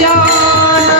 जान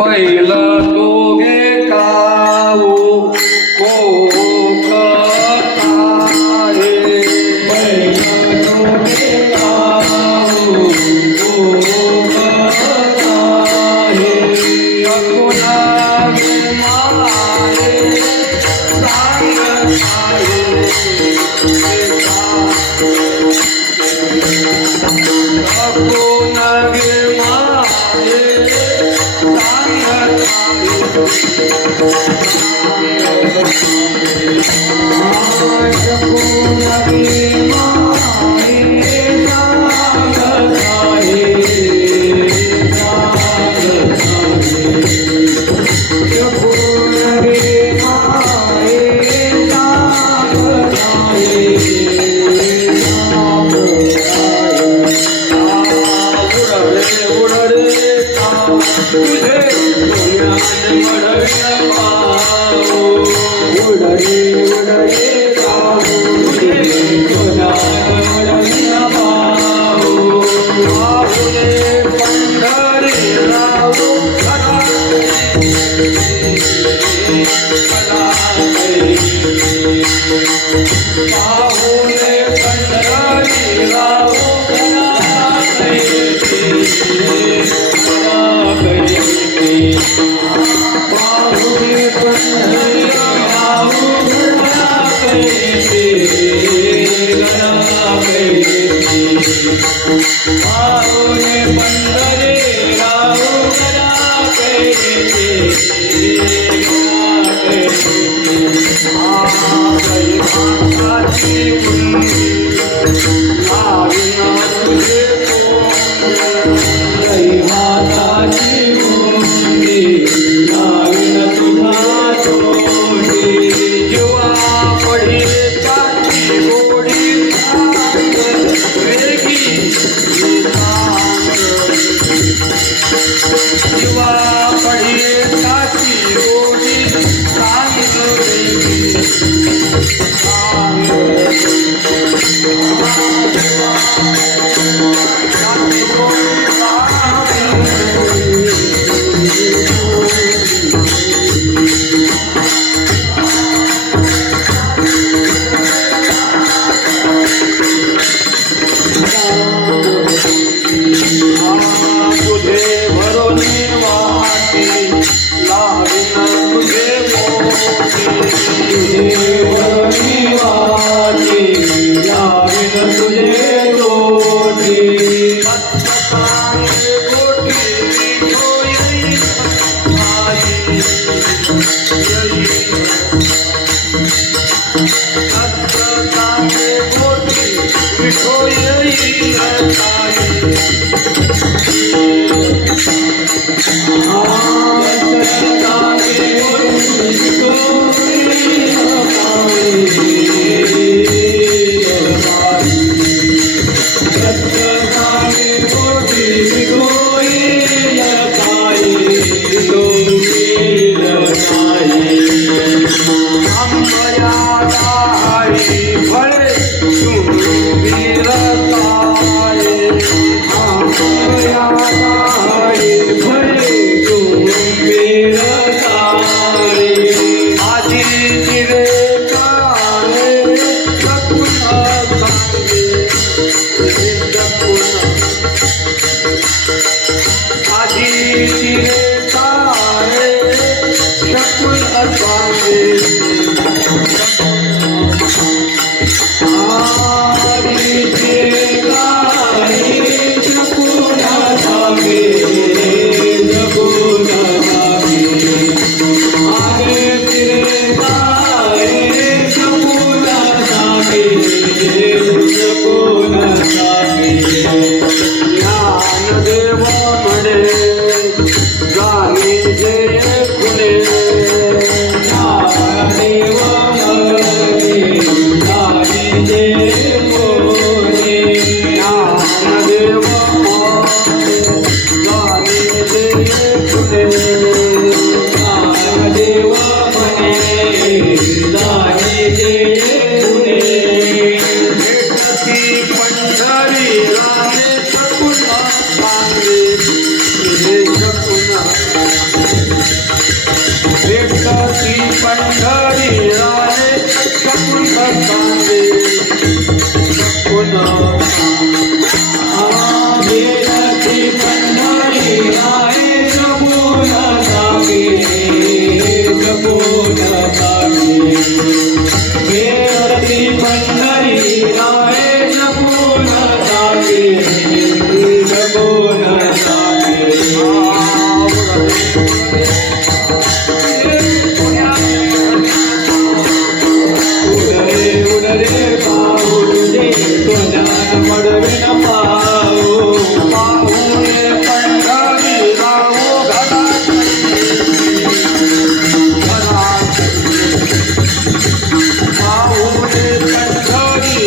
पहिलं दोघे काऊ कोकताहे पहिलं दोघे काऊ कोकताहे अकुणागे माये सांगताहे अकुणागे माये भळे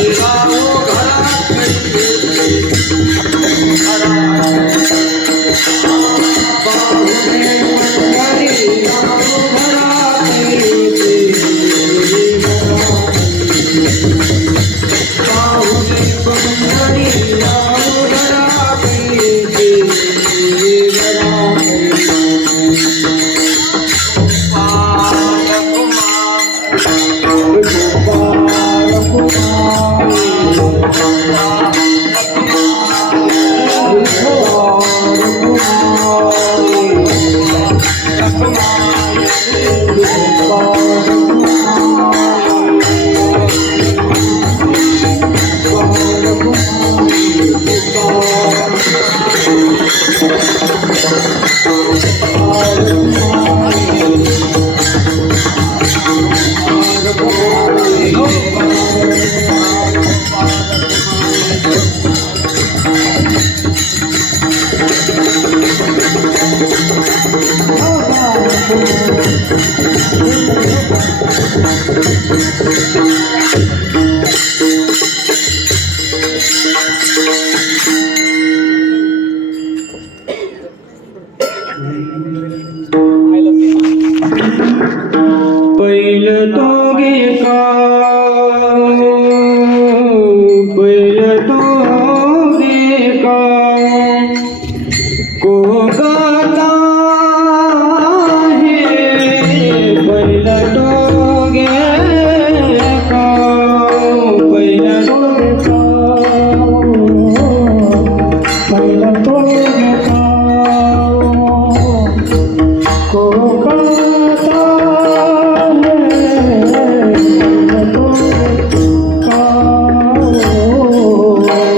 राहो घरात पाहुणे मंडळी राहो घरात पाहुणे मंडळी राहो घरात पहिलं तो गे का पहिलं तो गे का कोगता हे पहिलं तो गे का पहिलं तो पहिलं तो गे का कोगता Oh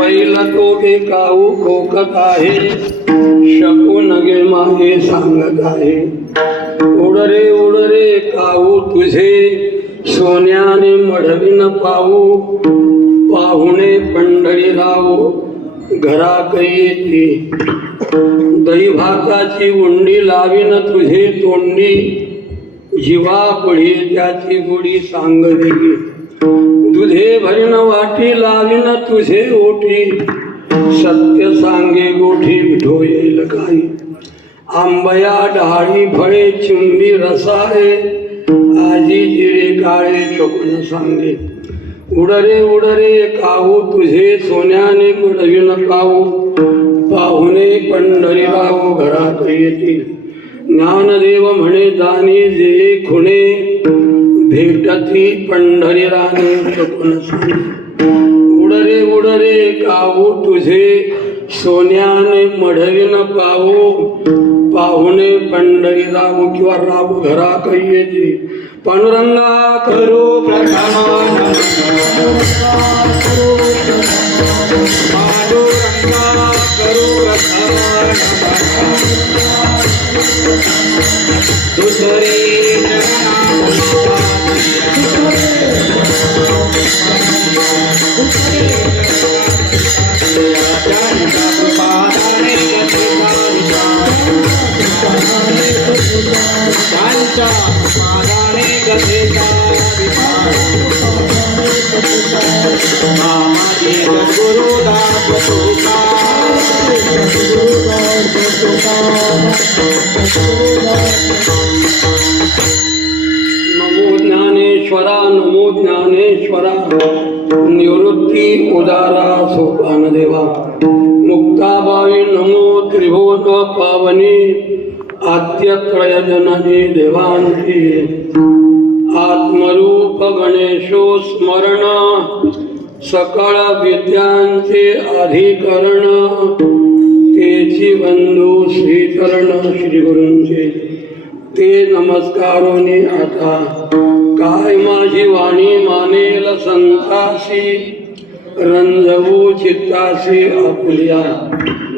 पहिला तो एकाऊ कोकत आहे, शकून गे मागे सांगत आहे. उड रे काऊ तुझे, सोन्याने मढवीन पाऊ. पाहुणे पंढरी राव घरा येते, दही भाताची उंडी लावीन तुझे तोंडी. जीवा पुढे त्याची गोडी सांगली, दुधे भरीन वाटी लावीन तुझे ओठी. सत्य सांगे गोठी विठो येईल काही. आंबया डाळी फळे चिंबी रसाळे, आजी जिरे काळे चोकन सांगे. उड रे काऊ तुझे, सोन्याने मडवीन पाऊ. पाहुणे पंढरी राव घरात येतील, ज्ञानदेव म्हणे दानी जे खुणे. भेटती पंढरी राणी चोकन सांगे. उड रे काऊ तुझे, सोन्याने मढवीन पाऊ. पाहुणे पंढरी राव किंवा राव घरा येते. पांडुरंगा करू प्रधान, पांडुरंगा करू प्रधान. दुसरे नमो ज्ञानेश्वरा, नमो ज्ञानेश्वरा. निवृत्ती उदारा सोपान देवा. मुक्ताबाई नमो त्रिभुवन पावनी. आद्य त्रयजननी देवांची. आत्मरूप गणेशो स्मरण, सकळ विद्यांचे अधिकरण. तेची बंधू श्रीचरण श्री गुरूंचे, ते नमस्कारोनी आता. काय माझी वाणी मानेल संतासी, रंजवू चित्तासी आपुल्या.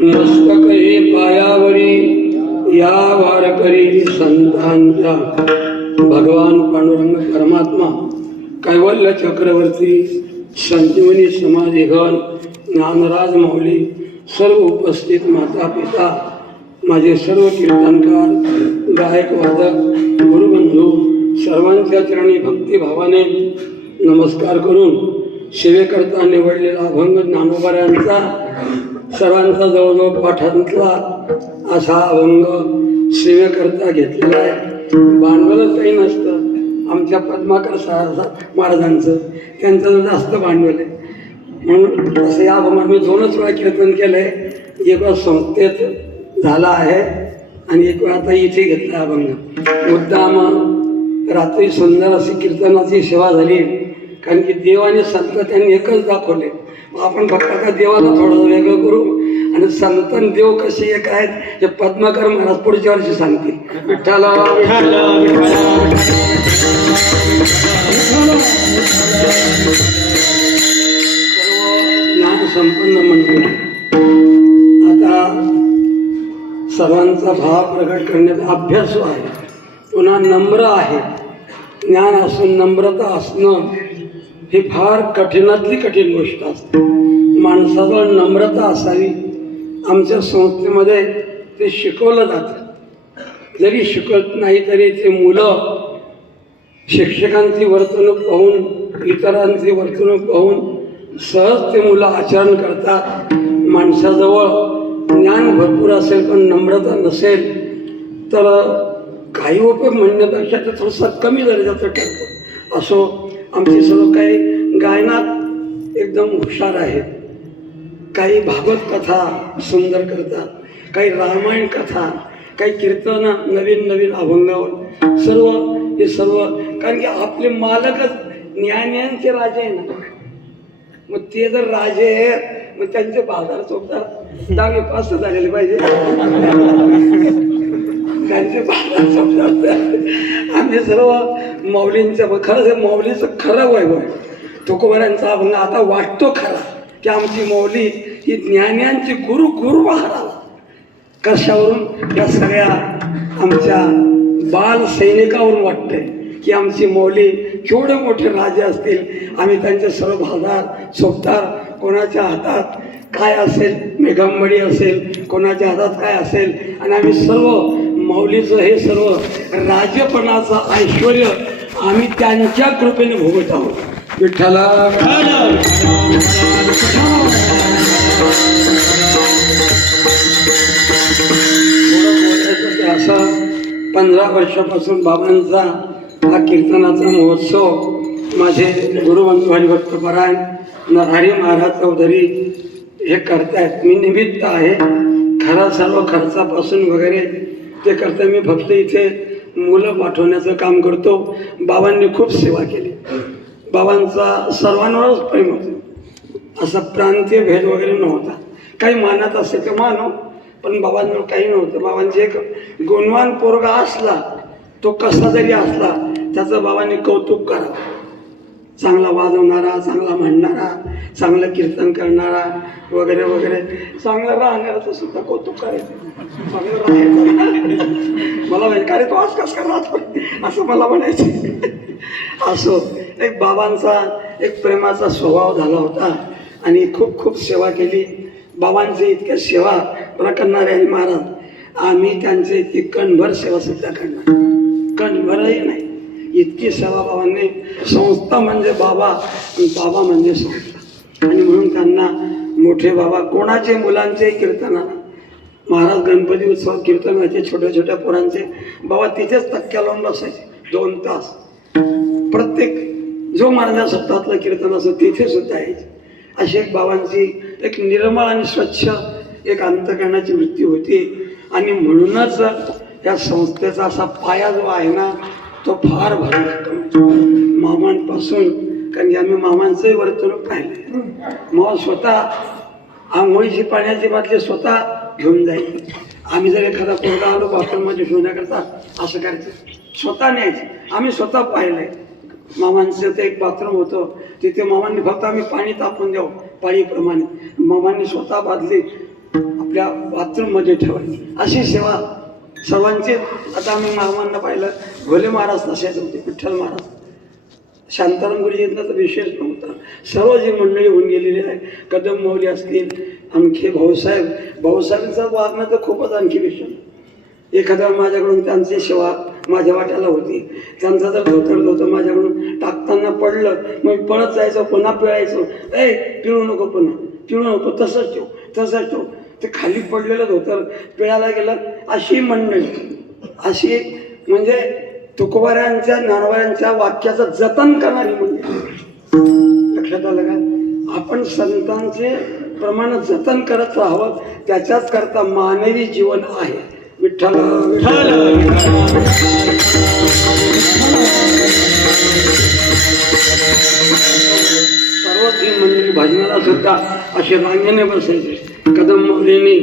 मस्तक हे पायावरी, या वारकरी संतांचा. भगवान पांडुरंग परमात्मा, कैवल्य चक्रवर्ती, संजीवनी समाधिगण, ज्ञानराज माऊली, सर्व उपस्थित माता पिता, माझे सर्व कीर्तनकार, गायक, वादक, गुरुबंधू सर्वांच्या चरणी भक्तिभावाने नमस्कार करून सेवेकरता निवडलेला अभंग ज्ञानोबाऱ्यांचा सर्वांचा जवळजवळ पाठांतला असा अभंग सेवेकरता घेतलेला आहे. भांडवलच काही नसतं आमच्या पद्माकर महाराजांचं, त्यांचं जास्त भांडवल आहे. म्हणून असं या अभंग मी 2च वेळा कीर्तन केलं आहे. एक वेळा संस्थेत झाला आहे आणि एक वेळा आता इथे घेतला अभंग. मुद्दाम रात्री सुंदर अशी कीर्तनाची सेवा झाली, कारण की देव आणि संत त्यांनी एकच दाखवले. आपण फक्त आता देवाला थोडं वेगळं करू आणि संत देव कसे एक आहेत हे पद्माकर महाराज पुढच्या वर्षी सांगतील. विठ्ठल ज्ञान संपन्न मंडळी, आता सर्वांचा भाव प्रकट करण्याचा अभ्यास आहे, पुन्हा नम्र आहे. ज्ञान असून नम्रता असणं ही फार कठीणातली कठीण गोष्ट असते. माणसाजवळ नम्रता असावी. आमच्या संस्थेमध्ये ते शिकवलं जातं. जरी शिकवत नाही तरी ते मुलं शिक्षकांची वर्तणूक पाहून, इतरांची वर्तणूक पाहून सहज ते मुलं आचरण करतात. माणसाजवळ ज्ञान भरपूर असेल पण नम्रता नसेल तर काही उपयोग म्हणण्यापेक्षा ते थोडंसं कमी दर्जाचं ठरतं. असो, आमची सर्व काही गायनात एकदम हुशार आहेत. काही भागवत कथा सुंदर करतात, काही रामायण कथा, काही कीर्तनं, नवीन नवीन अभंगावर सर्व कारण की आपले मालकच ज्ञानियांचे राजे आहे ना. मग ते जर राजे आहेत मग त्यांचे बाजार चौकदार 10वी पास झालेले पाहिजे. त्यांचे बाजार चौकदार आम्ही सर्व माऊलींचं, खरंच माऊलीचं खरं वैभव आहे. तुकोबारांचा अभंग आता वाटतो खरा की आमची माऊली ही ज्ञानियांची गुरु महाराज. कशावरून? या सगळ्या आमच्या बाल सैनिकावरून वाटतंय की आमची माऊली केवढे मोठे राजे असतील, आम्ही त्यांचे सर्व बाजार चौकदार, कोणाच्या हातात काय असेल, मेघंबडी असेल, कोणाच्या हातात काय असेल, आणि आम्ही सर्व माऊलीचं हे सर्व राजपणाचं ऐश्वर आम्ही त्यांच्या कृपेने भोगत आहोत. विठ्ठला असं 15 वर्षापासून बाबांचा हा कीर्तनाचा महोत्सव माझे गुरुबंधू हरिभक्त परायण नरहरी महाराज चौधरी हे करतायत. मी निमित्त आहे. सर्व खर्चापासून वगैरे ते करता. मी फक्त इथे मुलं पाठवण्याचं काम करतो. बाबांनी खूप सेवा केली. बाबांचा सर्वांवरच प्रेम होतं. असा प्रांतीय भेद वगैरे नव्हता. काही मानत असे ते मानो, पण बाबांवर काही नव्हतं. बाबांचे एक गुणवान पोरगा असला, तो कसा जरी असला, त्याचं बाबांनी कौतुक करावं. चांगला वाजवणारा, चांगला म्हणणारा, चांगलं कीर्तन करणारा वगैरे वगैरे, चांगलं राहणाऱ्याचं सुद्धा कौतुक करायचं. चांगलं राहायचं. मला माहिती का रे तो आज कसं राहतो असं मला म्हणायचं. असो, एक बाबांचा एक प्रेमाचा स्वभाव झाला होता आणि खूप खूप सेवा केली. बाबांची इतक्या सेवा करणारे आणि महाराज, आम्ही त्यांचे इतकी कणभर सेवा सुद्धा करणार, कणभरही नाही, इतकी सेवा बाबांनी. संस्था म्हणजे बाबा आणि बाबा म्हणजे संस्था. आणि म्हणून त्यांना मोठे बाबा. कोणाचे मुलांचे कीर्तनाला महाराज गणपती उत्सव कीर्तनाचे छोट्या छोट्या पोरांचे बाबा तिथेच तक्क्या लावून बसायचे 2 तास. प्रत्येक जो महाराजा सप्ताहातलं कीर्तन असं तिथे सुद्धा यायचे. अशी एक बाबांची एक निर्मळ आणि स्वच्छ एक अंतःकरणाची वृत्ती होती. आणि म्हणूनच या संस्थेचा असा पाया जो आहे ना, तो फार भारी मामांपासून. कारण की आम्ही मामांचंही वर्तणूक पाहिलं. मग स्वतः आंघोळीची पाण्याची बाटली स्वतः घेऊन जाईल. आम्ही जर एखादा पोरगा आलो बाथरूममध्ये ठेवण्याकरता असं करायचं, स्वतः न्यायचे. आम्ही स्वतः पाहिलंय. मामांचं ते एक बाथरूम होतं, तिथे मामांनी फक्त आम्ही पाणी तापून द्यावं पाळीप्रमाणे. मामांनी स्वतः बादली आपल्या बाथरूममध्ये ठेवायची. अशी सेवा सर्वांची. आता आम्ही मामांना पाहिलं, भोले महाराज तसेच होते, विठ्ठल महाराज शांताराम गुरुजींचा तर विशेष नव्हता. सर्व जी मंडळी होऊन गेलेली आहे, कदम मौली असतील, आणखी भाऊसाहेबांचं वागणं तर खूपच आणखी विषय. एखाद्या माझ्याकडून त्यांची सेवा माझ्या वाट्याला होती, त्यांचा जर धोतर माझ्याकडून टाकताना पडलं, मग पळत जायचं, पुन्हा पिळायचं, पिळू नको, पुन्हा पिळू नको, तसंच ठेव. ते खाली पडलेलं धोतर पिळायला गेलं. अशी मंडळी, अशी म्हणजे तुकोबाऱ्यांच्या ज्ञानोबाऱ्यांच्या वाक्याचं जतन करणारी मंडळी. लक्षात आलं का? आपण संतांचे प्रमाण जतन करत राहावं, त्याच्याच करता मानवी जीवन आहे. विठ्ठल सर्व ती मंडळी भजनाला सुद्धा असे रांगेने बसायचे. कदम मौलींनी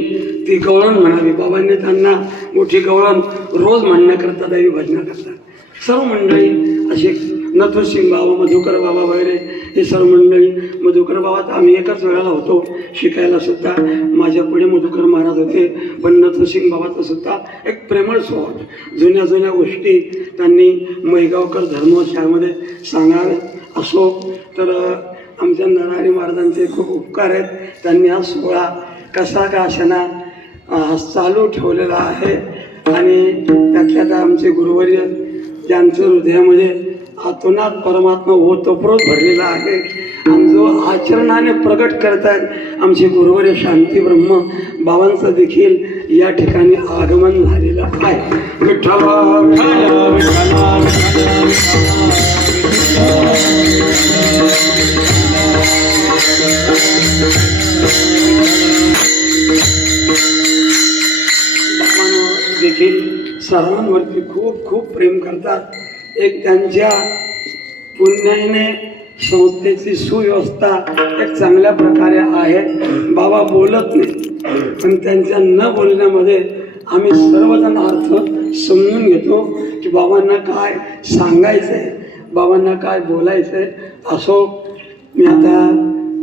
ती गवळण म्हणावी, बाबांनी त्यांना मोठी गवळण रोज म्हणण्याकरता दैवी भजना करतात. सर्व मंडळी असे नथुसिंग बाबा, मधुकर बाबा वगैरे हे सर्व मंडळी. मधुकर बाबा तर आम्ही एकाच वेळेला होतो शिकायला सुद्धा. माझ्या पुढे मधुकर महाराज होते, पण नथुसिंग बाबाचं सुद्धा एक प्रेमळ स्वभाव. जुन्या गोष्टी त्यांनी मैगावकर धर्मशाळेमध्ये सांगावे असो. तर आमच्या नरहरी महाराजांचे खूप उपकार आहेत. त्यांनी हा सोहळा कसा का असेना चालू ठेवलेला आहे. आणि त्यातल्या आमचे गुरुवर्य ज्यांचं हृदयामध्ये आतोनात परमात्मा ओतप्रोत भरलेला आहे, आणि जो आचरणाने प्रगट करतायत आमचे गुरुवर्य शांती ब्रह्म बाबांचं देखील या ठिकाणी आगमन झालेलं आहे. विठ्ठल देखील सर्वांवरती खूप खूप प्रेम करतात. एक त्यांच्या पुण्याने संस्थेची सुव्यवस्था एक चांगल्या प्रकारे आहे. बाबा बोलत नाही, पण त्यांच्या न बोलण्यामध्ये आम्ही सर्वजण अर्थ समजून घेतो की बाबांना काय सांगायचं आहे, बाबांना काय बोलायचं आहे. असो, मी आता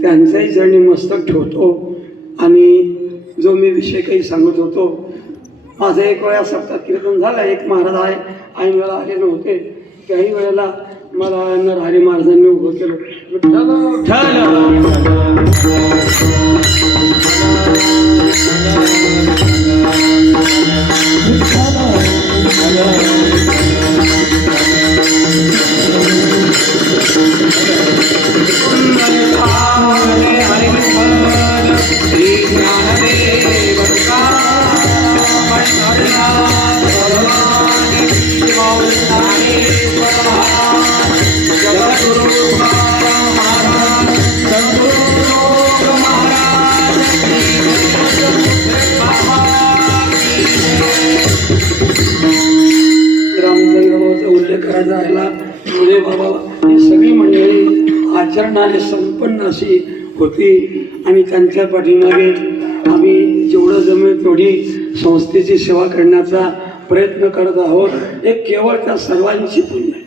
त्यांच्याही चरणी मस्तक ठेवतो. आणि जो मी विषय काही सांगत होतो, माझं एक वेळा सप्ताह कीर्तन झालं. एक महाराज आहे, ऐन वेळेला आले नव्हते. त्याही वेळेला मला नरहरी महाराजांनी उभं केलं. रामचंद्रबाबाचा उल्लेख करायचा राहिला म्हणजे बाबा ही सगळी मंडळी आचरणाने संपन्न अशी होती. आणि त्यांच्या पाठीमागे आम्ही जेवढं जमेल तेवढी संस्थेची सेवा करण्याचा प्रयत्न करत आहोत. एक केवळ त्या सर्वांची पुण्य आहे.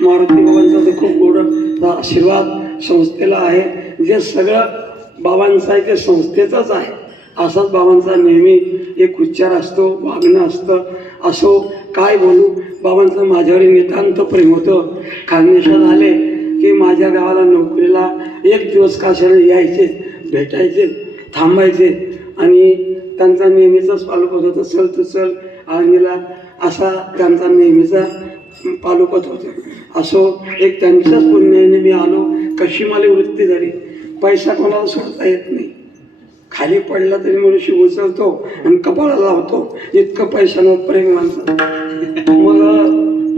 मारुती बाबांचा तर खूप गोड आशीर्वाद संस्थेला आहे. जे सगळं बाबांचं आहे ते संस्थेचंच आहे. असाच बाबांचा नेहमी एक उच्चार असतो, वागणं असतं. असो, काय बोलू, बाबांचं माझ्यावर नितांत प्रेम होतं. खानदेशात आले की माझ्या गावाला नोकरीला एक दिवस काशाला यायचे, भेटायचे, थांबायचे. आणि त्यांचा नेहमीचाच पालुपत होतं, चल तू चल आळंदीला, असा त्यांचा नेहमीचा पालुपत होतं. असो, एक त्यांच्याच पुण्याने मी आलो. कशी मला वृत्ती झाली, पैसा कोणाला सोडता येत नाही. खाली पडला तरी मनुष्य उचलतो आणि कपाळाला लावतो, इतकं पैशानं प्रेम माणसं. मग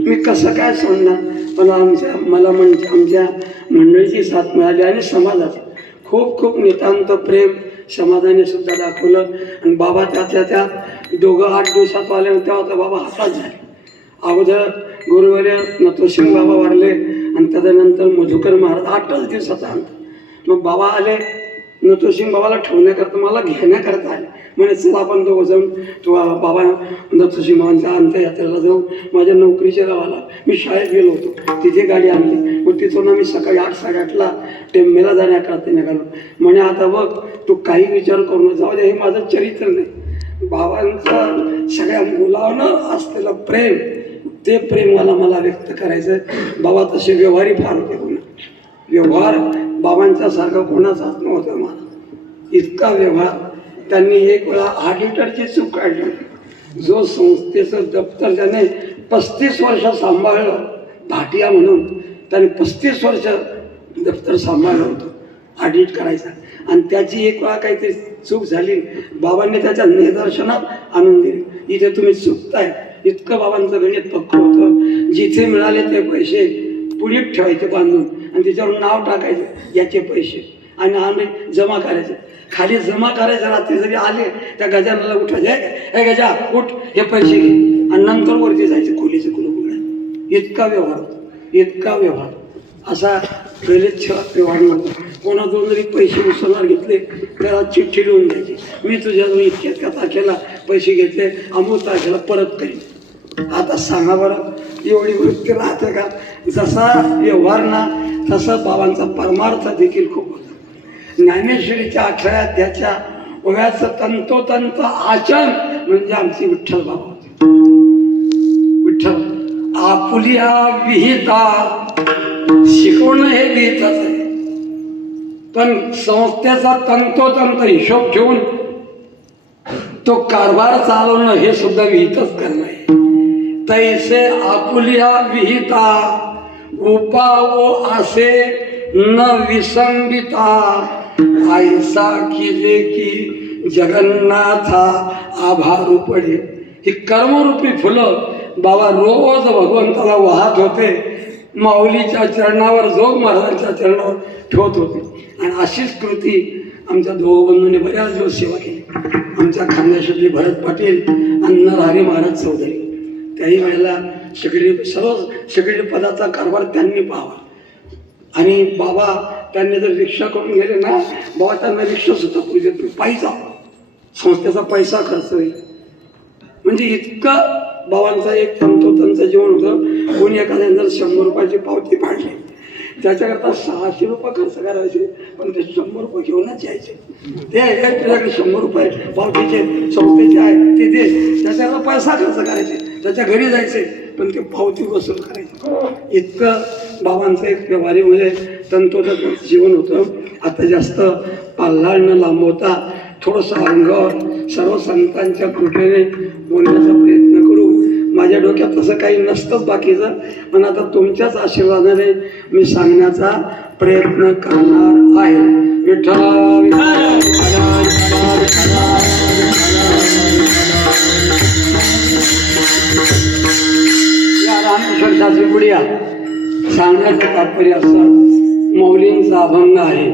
मी कसं काय सोडणार. पण आमच्या मंडळीची साथ मिळाली आणि समाजाचं खूप खूप नितांत प्रेम समाजाने सुद्धा दाखवलं. आणि बाबा त्या दोघं 8 दिवसात आले होते, तेव्हा तर बाबा हातात झाले. अगोदर गुरुवर्य नथुसिंग बाबा वारले आणि त्याच्यानंतर मधुकर महाराज 8च दिवसाचा अंत. मग बाबा आले, नथुसिंग बाबाला ठेवण्याकरता मला घेण्याकरता आले. म्हणे चला आपण दोघं जाऊन तू बाबा नथुसिंग बाबांच्या अंत्ययात्रेला जाऊ. माझ्या नोकरीच्या गावाला मी शाळेत गेलो होतो, तिथे गाडी आणली. मग तिथून आम्ही सकाळी 8-8:30ला टेंबेला जाण्याकरता निघालो. म्हणे आता बघ तू काही विचार करू, जाऊ दे, हे माझं चरित्र नाही. बाबांचं सगळ्या मुलांना असलेलं प्रेम ते प्रेम मला व्यक्त करायचं. बाबा तसे व्यवहारी फार होते, कोणा व्यवहार बाबांच्या सारखं कोणाचाच नव्हतं मला. इतका व्यवहार. त्यांनी एक वेळा 8 लिटरची चूक काढली. जो संस्थेचं दप्तर त्याने 35 वर्ष सांभाळलं, भाटिया म्हणून त्याने 35 वर्ष दप्तर सांभाळलं होतं ऑडिट करायचं, आणि त्याची एक वेळा काहीतरी चूक झाली. बाबांनी त्याच्या निदर्शनात आणून दिली, इथे तुम्ही चुकताय. इतकं बाबांचं गणित पक्क होतं. जिथे मिळाले ते पैसे पुढीत ठेवायचे बांधून, आणि त्याच्यावर नाव टाकायचं याचे पैसे, आणि आम्ही जमा करायचे. खाली जमा करायचं. रात्री जरी आले त्या गजानला उठायचे, हे गजा उठ, हे पैसे घे, आणि नंतर वरती जायचे खोलीचे कुलूप उघडायचे. इतका व्यवहार होता, इतका व्यवहार. असा गलिच्छ व्यवहार नव्हता. कोणाजवळ जरी पैसे उसळणार घेतले त्याला चिठ्ठी लिहून द्यायची, मी तुझ्याजवळ इतक्या तारखेला पैसे घेतले, अमुक तारखेला परत करीन. आता सांगा बरं, एवढी वृत्ती राहते का? जसा व्यवहार ना तसं बाबांचा परमार्थ देखील खूप होता. ज्ञानेश्वरीच्या 18 अध्यायाच्या ओव्याचं तंतोतंत आचरण म्हणजे आमची विठ्ठल बाबा होते. विठ्ठल आपुलिया विहिता शिकवणं हे विहितच आहे, पण संस्थेचा तंतोतंत हिशोब ठेवून तो कारभार चालवणं हे सुद्धा विहितच करणं आहे. तैसे आपुलिया विहिता उपावो असे न विसंबिता ऐसा कीजे की जगन्नाथा आभारू पडे. ही कर्मरूपी फुलं बाबा रोज भगवंताला वाहत होते, माऊलीच्या चरणावर, जोग महाराजांच्या चरणावर ठेवत होते. आणि अशीच कृती आमच्या दोघांनी बऱ्याच दिवस सेवा केली. आमच्या खानदेशातले भरत पाटील आणि नरहरी महाराज चौधरी, त्याही वेळेला सगळे पदाचा कारभार त्यांनी पाहावा. आणि बाबा त्यांनी जर रिक्षा करून गेले ना, बाबा त्यांना रिक्षा सुद्धा करू देत नाही, पायी जा, संस्थेचा पैसा खर्च होईल. म्हणजे इतकं बाबांचा एक तंतोतंत जीवन होतं. कोणी एखाद्याने जर 100 रुपयाची पावती फाडली, त्याच्याकरता 600 रुपये खर्च करायचे, पण ते 100 रुपये घेऊनच यायचे. ते तुझ्याकडे 100 रुपये पावतीचे संस्थेचे आहे ते दे, त्याच्याकरता पैसा खर्च करायचे, त्याच्या घरी जायचे, पण ते पावती वसूल करायचे. इतकं बाबांचं एक व्यवहारी म्हणजे तंतोतंत जीवन होतं. आता जास्त पाल्हाळ न लांबवता थोडंसं अंगावर सर्व संतांच्या कृपेने बोलण्याचा प्रयत्न करू. माझ्या डोक्यात तसं काही नसतंच बाकीचं, पण आता तुमच्याच आशीर्वादाने मी सांगण्याचा प्रयत्न करणार आहे. विठ्ठल या रामेश्वर शास्त्री पुढ्या सांगण्याचं तात्पर्य असं, माऊलींचा अभंग आहे.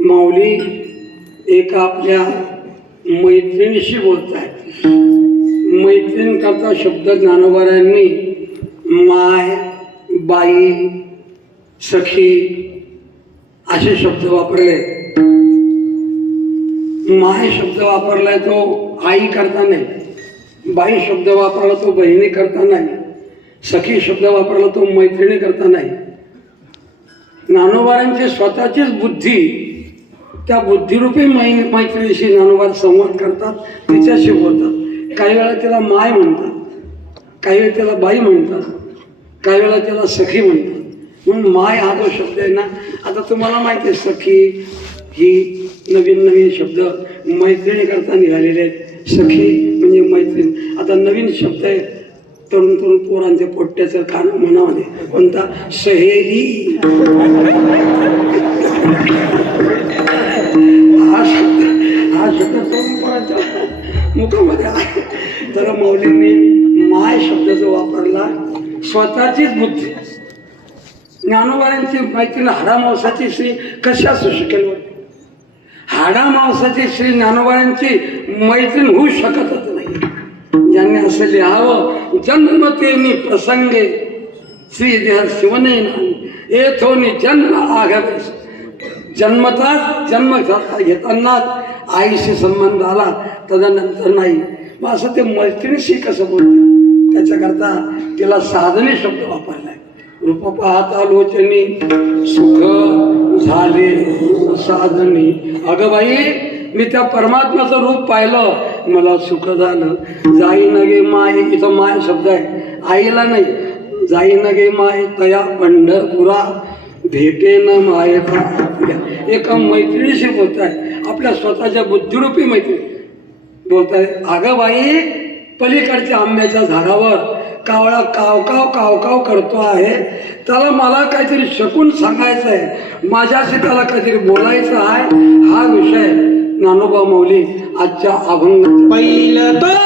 माऊली एका आपल्या मैत्रिणीशी बोलत आहेत. मैत्रीण करता शब्द ज्ञानोबारायांनी माय, बाई, सखी असे शब्द वापरले. माय शब्द वापरलाय तो आई करता नाही, बाई शब्द वापरला तो बहिणी करता नाही, सखी शब्द वापरला तो मैत्रिणी करता नाही. ज्ञानोबारांची स्वतःचीच बुद्धी, त्या बुद्धिरूपी मैत्रिणीशी ज्ञानोबा संवाद करतात, तिच्याशी बोलतात. काही वेळा त्याला माय म्हणतात, काही वेळा त्याला बाई म्हणतात, काही वेळा त्याला सखी म्हणतात. म्हणून माय हा जो शब्द आहे ना, आता तुम्हाला माहिती आहे सखी ही नवीन शब्द मैत्रिणी करता निघालेले आहेत. सखी म्हणजे मैत्रीण. आता नवीन शब्द आहे तरुण पोरांचे पोट्ट्याचं कान मनामध्ये, कोणता? सहेली. हा शब्द तरुण पोरांच्या मुखामध्ये आहे. तर मौलींनी माय शब्द जो वापरला, स्वतःचीच बुद्धी. ज्ञानोबारांची मैत्रीण हाडा मावसाची श्री कशी असू शकेल? हाडा मावसाची श्री ज्ञानोबारांची मैत्रीण होऊ शकतच नाही. ज्यांनी असं लिहावं, जन्मतेनी प्रसंगे श्री देह शिवने येथोनी जन्म आघावेस. जन्म घेतानाच आईशी संबंध आला, तदनंतर नाही. मग असं ते मैत्रिणीशी कसं बोलते, त्याच्याकरता तिला साधने शब्द वापरलाय. रूप पाहता लोचनी सुख झाले साधनी. अगं बाई, मी त्या परमात्म्याचं रूप पाहिलं, मला सुख झालं. जाई नगे माय, इथं माय शब्द आहे. आईला नाही. जाईन गे माय तया पंढरपुरा भेटे न मायेचा आपल्या. एका मैत्रिणीशी बोलताय, आपल्या स्वतःच्या बुद्धिरूपी मैत्रिणी बोलताय. अगं बाई, पलीकडच्या आंब्याच्या झाडावर कावळा कावकाव कावकाव करतो आहे, त्याला मला काहीतरी शकून सांगायचं आहे, माझ्याशी त्याला काहीतरी बोलायचं आहे. हा विषय ज्ञानोबा माऊली आजच्या अभंगात. पहिलं तो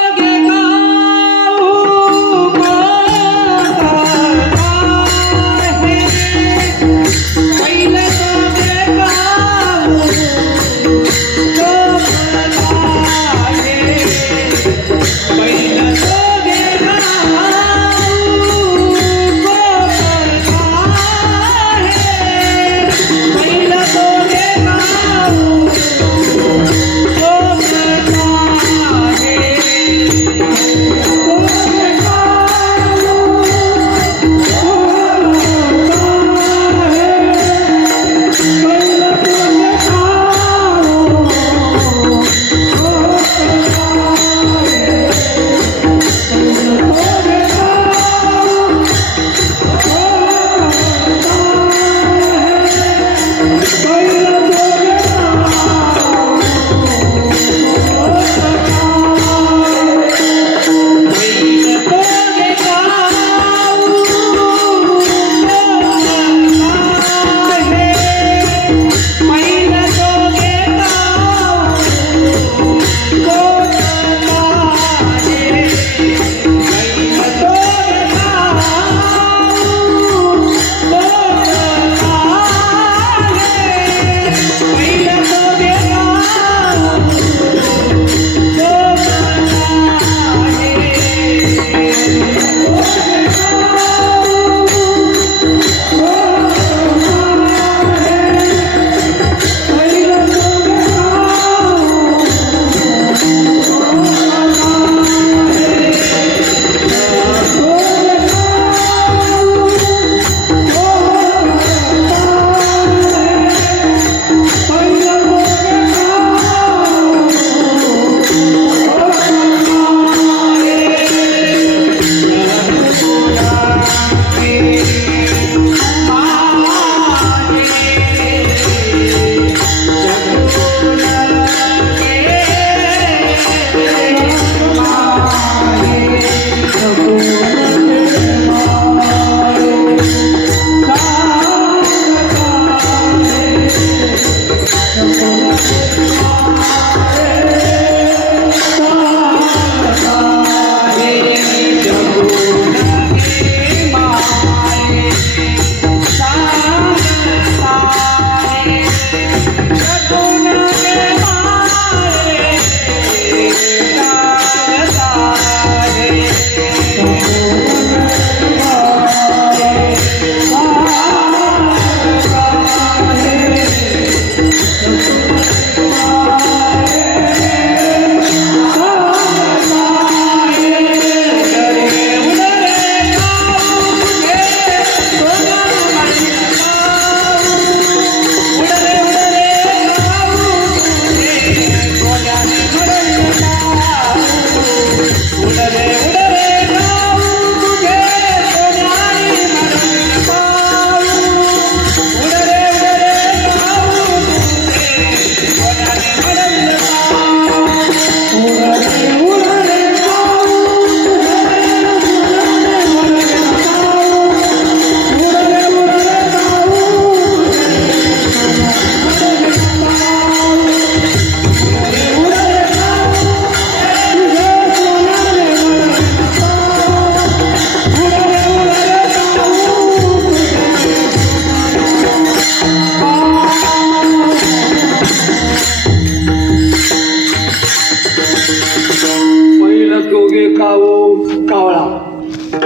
गे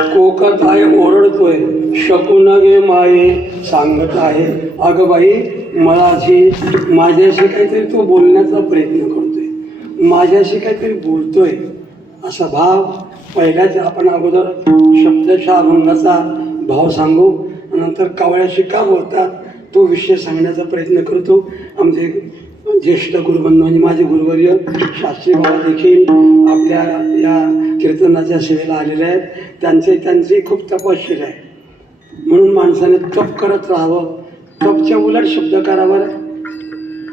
कोकत आहे ओरडतोय, शकून गे माये सांगत आहे. अगं बाई, माझ्याशी काहीतरी तो बोलण्याचा प्रयत्न करतोय, माझ्याशी काहीतरी बोलतोय असा भाव. पहिल्याच आपण अगोदर शब्दशः अभंगाचा भाव सांगू, नंतर कावळ्याशी का बोलतात तो विषय सांगण्याचा प्रयत्न करतो. आमचे ज्येष्ठ गुरुबंधू म्हणजे माझे गुरुवर्य शास्त्री बाबा देखील आपल्या या कीर्तनाच्या सेवेला आलेले आहेत. त्यांची खूप तपश्चर्या आहे. म्हणून माणसाने तप करत राहावं. तपच्या उलट शब्द करावा.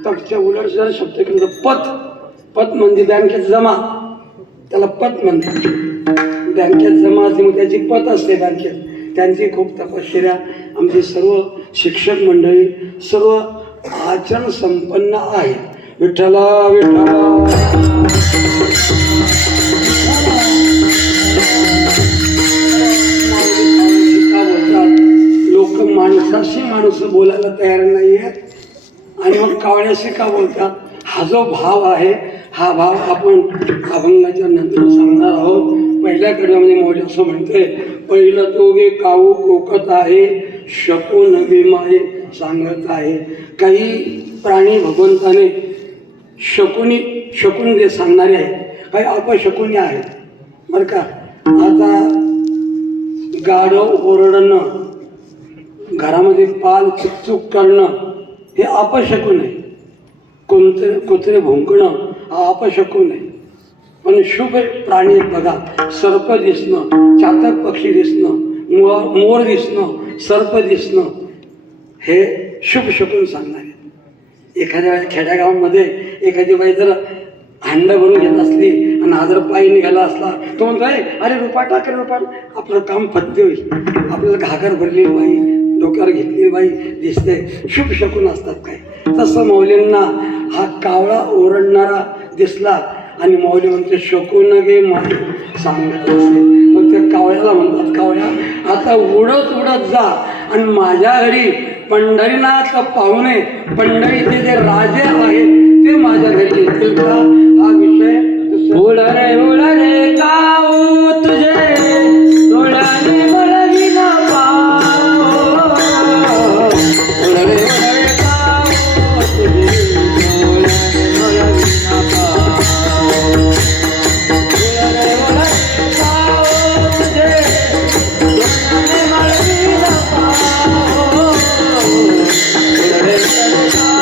तपच्या उलट जर शब्द केला तर पत म्हणजे बँकेत जमा, त्याला पत म्हणतात. बँकेत जमा असते मग त्याची पत असते बँकेत. त्यांची खूप तपश्चर्या. आमची सर्व शिक्षक मंडळी सर्व आचरण संपन्न आहे. विठ्ठला विठ्ठला. लोक माणसाशी माणसं बोलायला तयार नाही आहेत आणि मग कावळ्याशी का बोलतात. हा जो भाव आहे हा भाव आपण अभंगाच्या नंतर सांगणार आहोत. पहिल्या कडव्यामध्ये मौली असं म्हणते, पहिलं तो गे काऊ कोकत आहे, शकून भीमाये सांगत आहे. काही प्राणी भगवंताने शकून जे सांगणारे आहेत, काही अपशकुनी आहेत बरं का. आता गाढव ओरडणं, घरामध्ये पाल चुकचुक करणं हे अपशकुन आहे. कुत्रे भुंकणं हा अपशकुन आहे. पण शुभ प्राणी बघा, सर्प दिसणं, चातक पक्षी दिसणं, मोर दिसणं, सर्प दिसणं हे शुभ शकून सांगणारे. एखाद्या खेड्यागावामध्ये एखादी बाई जर हांड भरून घेत असली आणि हा जर पायी निघाला असला तो म्हणतोय, अरे रुपा टाक रे रुपा, आपलं काम फत्ते होईल. आपल्याला घागर भरलेली बाई, डोक्यावर घेतलेली बाई दिसते, शुभ शकून असतात काय. तसं मौलींना हा कावळा ओरडणारा दिसला आणि मौली म्हणते शकून गे माई सांगत असते. मग त्या कावळ्याला म्हणतात, कावळ्या आता उडत उडत जा आणि माझ्या घरी पंढरीनाथ पाहुणे, पंढरीचे जे राजे आहेत ते माझ्या घरी येतील का. हा विषय उडरे काऊ तुझे डोळ्याने मळविला पाव. उडरे काऊ तुझे डोळ्याने मळविला पाव. उडरे काऊ तुझे डोळ्याने मळविला पाव. उडरे काऊ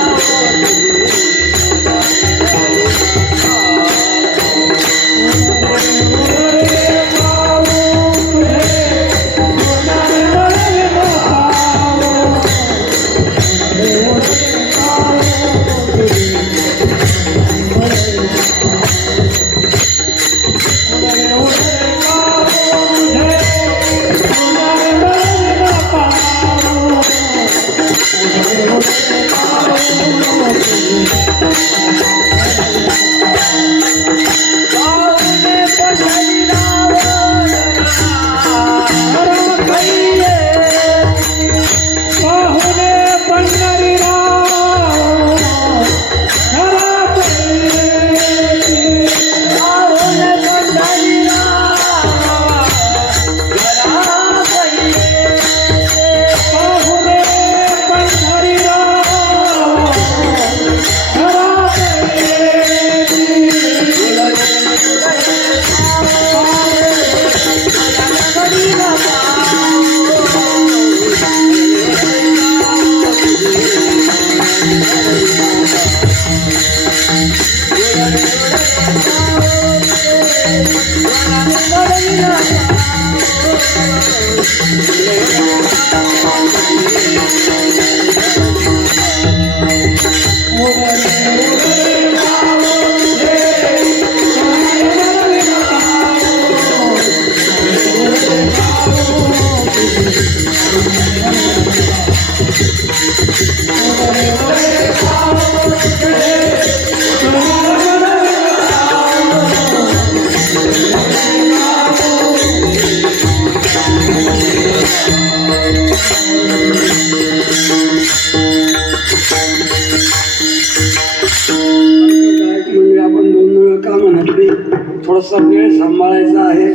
थोडासा वेळ सांभाळायचा आहे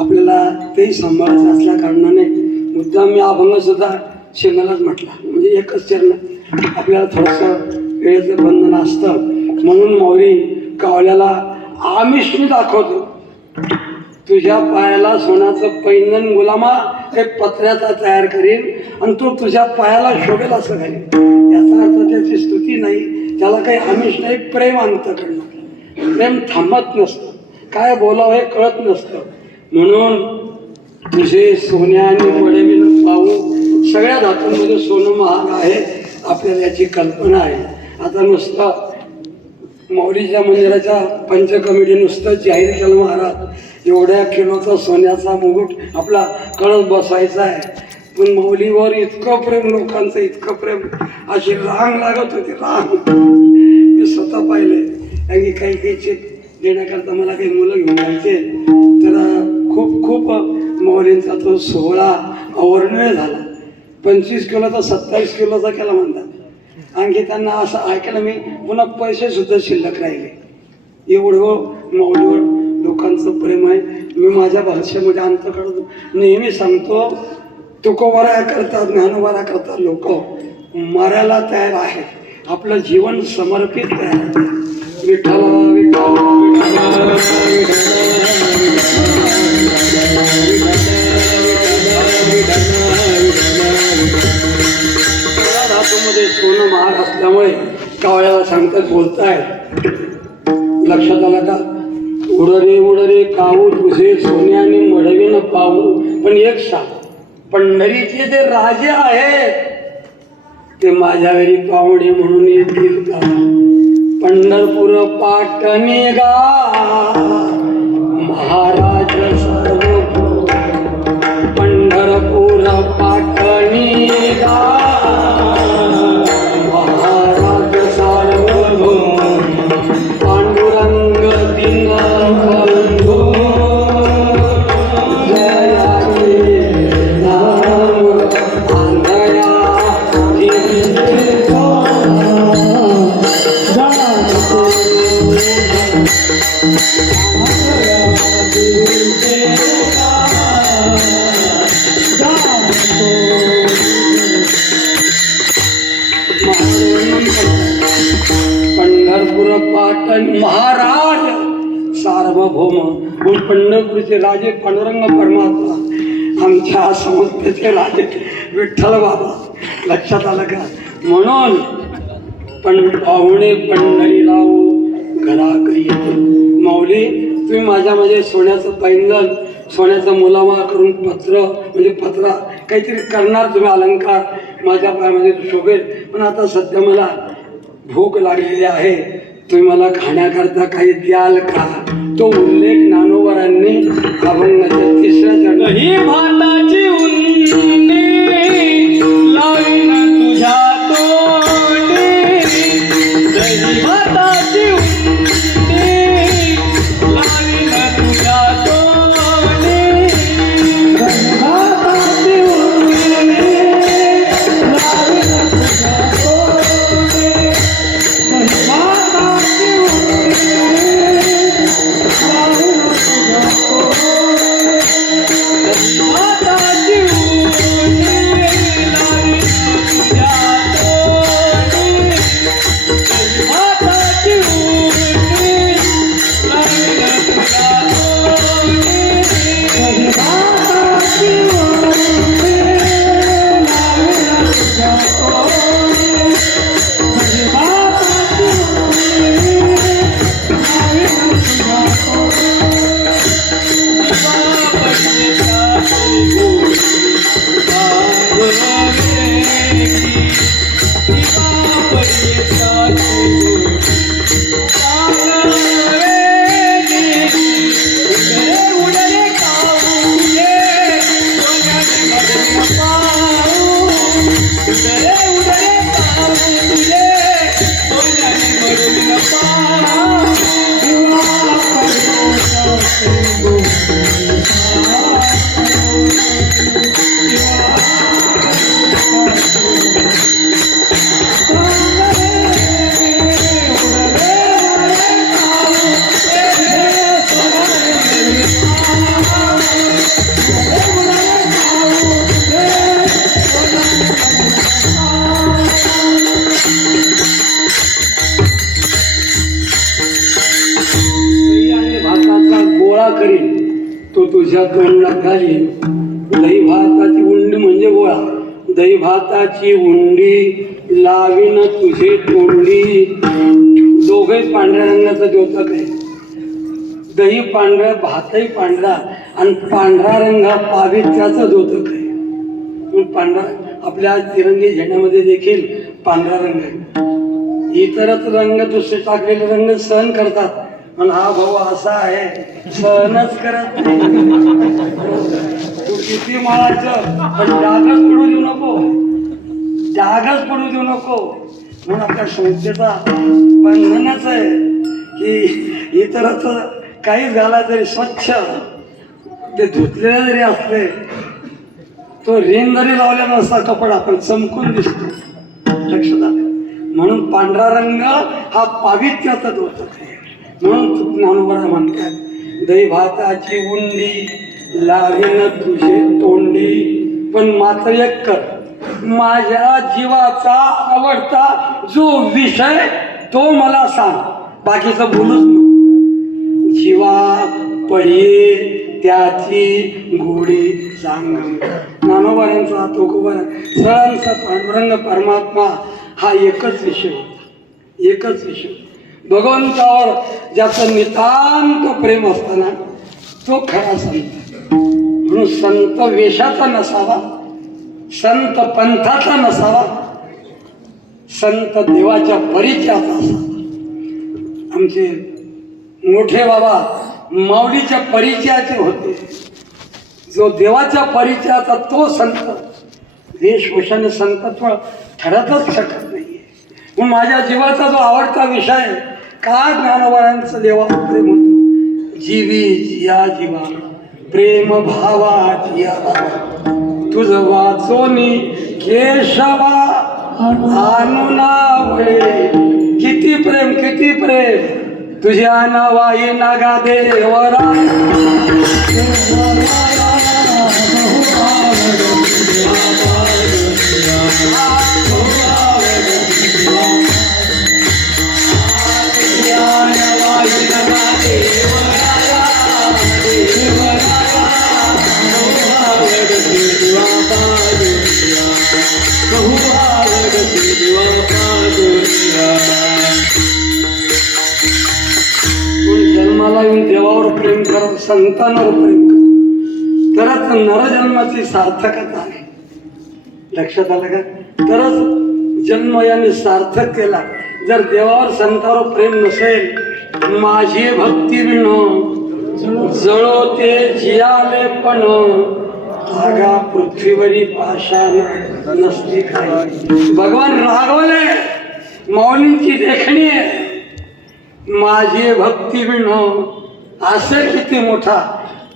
आपल्याला. तेही सांभाळायचं असल्या कारणाने मुद्दाम मी अभंग सुद्धा शेंगालाच म्हटला. म्हणजे एकच चरण आपल्याला थोडंसं वेळेचं बंधन असतं. म्हणून मौली कावल्याला आमिष मी दाखवतो. तुझ्या पायाला सोन्याचं पैंजण गुलामा एक पत्र्याचा तयार करीन आणि तो तुझ्या पायाला शोभेल असं घालीन. याचा अर्थ त्याची स्तुती नाही, त्याला काही आमिष नाही, प्रेम अंतःकरण. प्रेम थांबत नसतं, काय बोलावं हे कळत नसतं. म्हणून तुझे सोन्या आणि मडविन पाहू, सगळ्या धातूंमध्ये सोनं महाग आहे, आपल्याला याची कल्पना आहे. आता नुसतं माऊलीच्या मंदिराच्या पंच कमिटी नुसतं जाहीर केलं महाराज एवढ्या किलोचा सोन्याचा मुकुट आपला कळस बसायचा आहे. पण माऊलीवर इतकं प्रेम, लोकांचं इतकं प्रेम, अशी रांग लागत होती, रांग. मी स्वतः पाहिले. कारण काही काही चेक देण्याकरता मला काही मुलं घेऊन जायचे, तर खूप खूप माऊलींचा तो सोहळा अवर्णनीय झाला. 25 किलोचा 27 किलोचा केला म्हणतात. आणखी त्यांना असं ऐकायला मी पुन्हा पैसे सुद्धा शिल्लक राहिले. एवढं माऊलीवर लोकांचं प्रेम आहे. मी माझ्या भाषेमध्ये अंतःकरण नेहमी सांगतो, तुकोबारा करतात, ज्ञानोबारा करतात, लोक मरायला तयार आहे, आपलं जीवन समर्पित तयार आहे. विठ्ठल विठ्ठल धातूमध्ये सोनं महाग असल्यामुळे कावळ्याला सांगतात, बोलतायत. लक्षात आलं का? उडरे उडरे काऊ तुझे सोन्याने मडविन पाहू. पण एक सांग, पंढरीचे जे राजे आहेत ते माझ्या घरी पाहुणे म्हणून येतील का? पंढरपूर पाटणी गा महाराज सर्व, पंढरपूर पाटणी गा महाराज सार्वभौम, पांडुरंग दीनबंधू जयाचे नाम आंधळ्या पंढरपूर पाटण महाराज सार्वभौम. पंढरपूरचे राजे पांडुरंग परमात्मा, आमच्या संस्थेचे राजे विठ्ठल बाबा. लक्षात आलं का? म्हणून पण पाहुणे पंढरी लावू घरा काही. माऊली तुम्ही माझ्यामध्ये सोन्याचं पैंजण, सोन्याचा मुलामा करून पत्र म्हणजे पत्रा काहीतरी करणार तुम्ही अलंकार माझ्या पायामध्ये शोभेल. पण आता सध्या मला भूक लागलेली आहे, तुम्ही मला खाण्याकरता काही द्याल का? तो उल्लेख ज्ञानोबारांनी अभंगाच्या 3ऱ्या चरणात, ही भाताची उंडी लावीन तुझ्या तोंडी, दही भाताची उंडी लावीन तुझ्या तोंडी, दही भाताची उंडी लावीन तुझ्या तोंडी, दही भाताची तो तुझ्या तोंडात घाली. दही भाताची उंडी म्हणजे गोळा, दही भाताची उंडी लावीन तुझे तोंडी. दोघे पांढऱ्या रंगाचं द्योतक आहे. दही पांढरा, भातही पांढरा, आणि पांढरा रंग हा पावित्र्याचं द्योतक आहे. म्हणून पांढरा आपल्या तिरंगी झेंड्यामध्ये देखील पांढरा रंग आहे. इतरच रंग दुसरे टाकलेले रंग सहन करतात, पण हा भाऊ असा आहे सहनच करत नाही. तू किती माळायचं पण डागच पडू देऊ नको, डागच पडू देऊ नको. म्हणून आपल्या संस्थेचा बंधनच आहे की इतरच काही झाला तरी स्वच्छ ते धुतलेले जरी असले, तो रेन जरी लावला नसता कपडा पण चमकून दिसतो. लक्षात आलं. म्हणून पांढरा रंग हा पावित्र्याचा द्योतक आहे. म्हणून ज्ञानोबा म्हणतात दही भाताची उंडी लावीन तुझे तोंडी. पण मात्र एक कर, माझ्या जीवाचा आवडता जो विषय तो मला सांग, बाकीचं बोलूच नको. जीवा पडिये त्याची गोडी सांग. ज्ञानोबांचा तुकोबा सरांचा पांडुरंग परमात्मा हा एकच विषय होता, एकच विषय. भगवंतावर ज्याचं नितांत प्रेम असताना तो खरा संत. म्हणून संत वेशाचा नसावा, संत पंथाचा नसावा, संत देवाच्या परिचयाचा असावा. आमचे मोठे बाबा माऊलीच्या परिचयाचे होते. जो देवाच्या परिचयाचा तो संत. वेशभूषाने संतत्व ठरतच शकत नाही. मग माझ्या जीवाचा जो आवडता विषय का ज्ञानोबांचं देवाचं प्रेम होतं. जीवी जिया जीवा प्रेम भावा जिया भावा, तुझ वाचोनी केशवा अनुनावळे. किती प्रेम, किती प्रेम तुझ्या नावाई नागा देवरा. जन्माला येऊन देवावर प्रेम करा, संतांवर प्रेम करा, तरच नरजन्माची सार्थकता आहे. लक्षात आलं का? तरच जन्म याने सार्थक केला. जर देवावर संतावर प्रेम नसेल, माझी भक्ती विण जळोते जियाले पण आगा पृथ्वीवरी पाषाण नसती काही. भगवान रागवले, मौलींची देखणी आहे. माझी भक्ती विण असे किती मोठा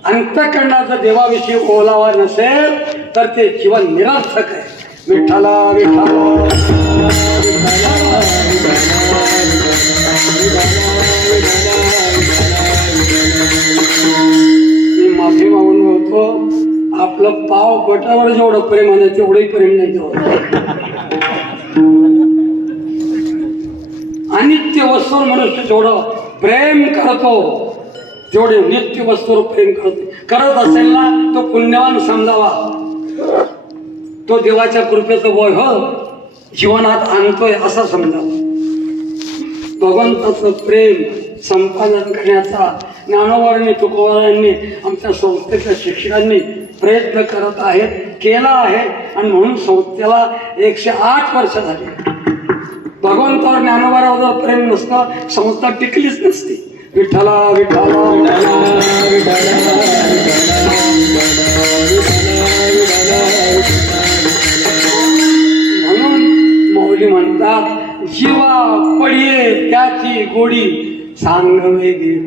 अंतःकरणाचा देवाविषयी ओलावा नसेल तर ते जीवन निरर्थक आहे. विठ्ठला विठ्ठला मी माफी मागून बोलतो, आपलं पाव पोटावर जेवढं प्रेम आहे तेवढंही प्रेम नाही तेवढं. अनित्य वस्तूवर मनुष्य जेवढं प्रेम करतो जेवढे नित्य वस्तूवर प्रेम करत असेल ना, तो पुण्यवान समजावा. तो देवाच्या कृपेचं वैभव जीवनात आणतोय असं समजावं. भगवंताचं प्रेम संपादन करण्याचा ज्ञानोबांनी तुकोबारांनी आमच्या संस्थेच्या शिक्षकांनी प्रयत्न करत आहेत, केला आहे. आणि म्हणून संस्थेला 108 वर्ष झाली. भगवंतावर ज्ञानोबारावर प्रेम नसतं संस्था टिकलीच नसती. विठ्ठला विठ्ठला म्हणून मौली म्हणतात जीवा पडिये त्याची गोडी सांग वेगळी.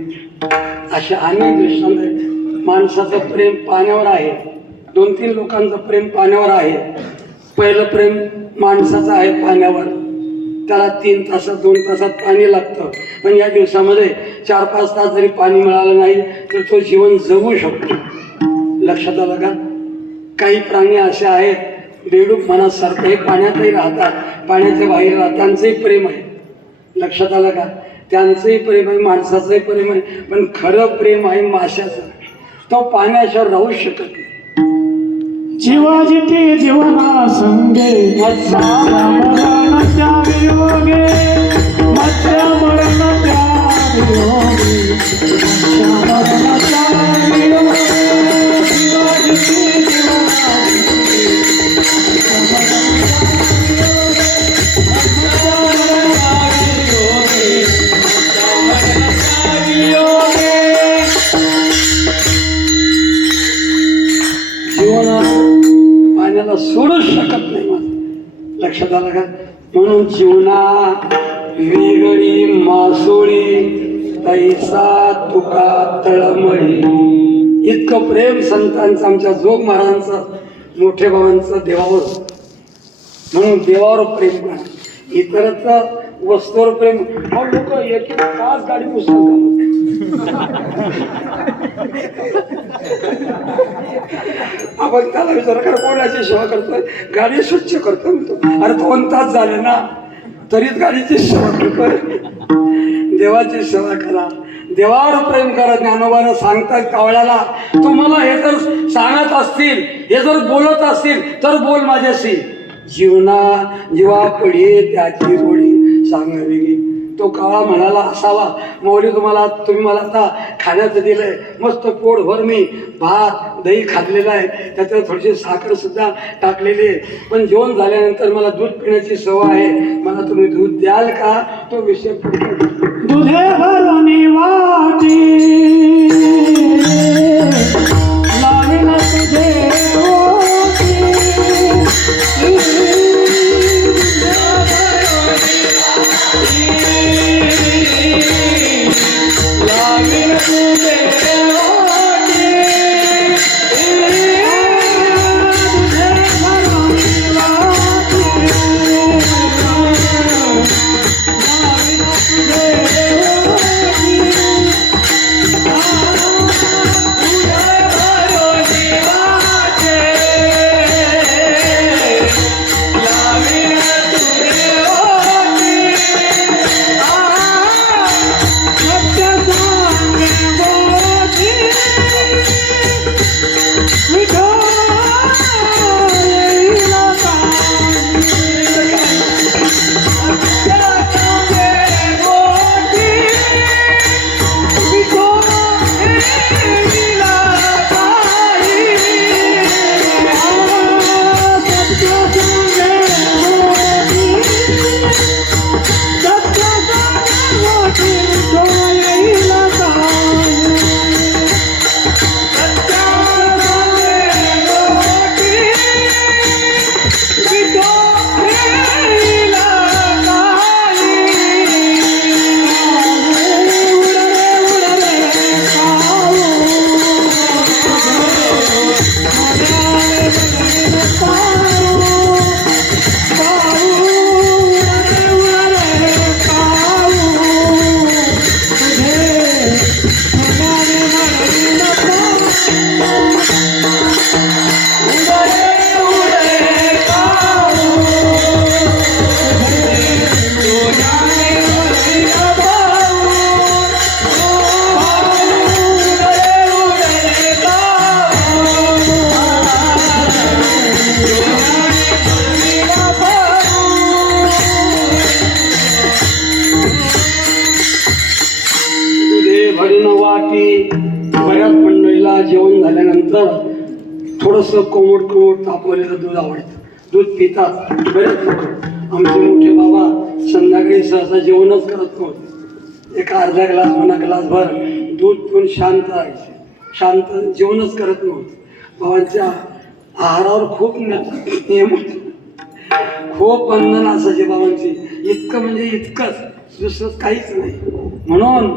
अशा अनेक दृष्टांत. माणसाचं प्रेम पाण्यावर आहे. 2-3 लोकांचं प्रेम पाण्यावर आहे. पहिलं प्रेम माणसाचं आहे पाण्यावर. त्याला 3 तासात 2 तासात पाणी लागतं. पण या दिवसामध्ये 4-5 तास जरी पाणी मिळालं नाही तर तो जीवन जगू शकतो. लक्षात आलं का? काही प्राणी असे आहेत बेडूक मनात सारखं हे पाण्यातही राहतात, पाण्याच्या बाहेर राहतात, त्यांचंही प्रेम आहे. लक्षात आलं का? त्यांचंही प्रेम आहे, माणसाचंही प्रेम आहे. पण खरं प्रेम आहे माशाचं. तो पाण्याशिवाय राहूच शकत नाही. जीवाजिते जीवना संगे मत्स्या मरणाच्या वियोगे मत्स्या मरणाच्या वियोगे मत्स्या मरणाच्या वियोगे जीवाजिते जीवना जीवनात पाण्याला सोडूच शकत नाही मला लक्षात आलं का म्हणून जीवना वेगळी मासोळी तैसा तुका तळमळी इतकं प्रेम संतांचं आमच्या जोग महाराजांचं मोठे बाबांचं देवावर म्हणून देवावर प्रेम करा इतरच वस्तूवर प्रेम लोक एक तास गाडी पुसतात आपण त्याला विचार करा कोणाची सेवा करतोय गाडी स्वच्छ करतो म्हणतो अरे 2 तास झाले ना तरीच गाडीची सेवा करतोय देवाची सेवा करा देवावर प्रेम करा ज्ञानोबाला सांगतात कावळ्याला तुम्हाला हे जर सांगत असतील हे जर बोलत असतील तर बोल माझ्याशी जीवना जीवा पडी त्याची गोडी सांगावी तो काळा म्हणाला असावा माऊली तुम्ही मला आता खाण्याचं दिलंय मस्त पोटभर मी भात दही खाल्लेलं आहे त्याच्यावर थोडीशी साखर सुद्धा टाकलेली आहे पण जेवण झाल्यानंतर मला दूध पिण्याची सवय आहे मला तुम्ही दूध द्याल का तो विषय दुधे भरणी वाटी लावीन तुझे ओटी लावीन तुझे बऱ्याच मंडळीला जेवण झाल्यानंतर थोडंसं कोमट तापवलेलं दूध आवडतं दूध पितात बरेच लोक आमचे मोठे बाबा संध्याकाळी सहसा जेवणच करत नव्हते एक अर्धा ग्लास म्हणा ग्लासभर दूध पिऊन शांत राहायचे शांत जेवणच करत नव्हते बाबांच्या आहारावर खूप नियम होते खूप बंधन असायचे बाबांची इतकं म्हणजे इतकंच दुसरं काहीच नाही म्हणून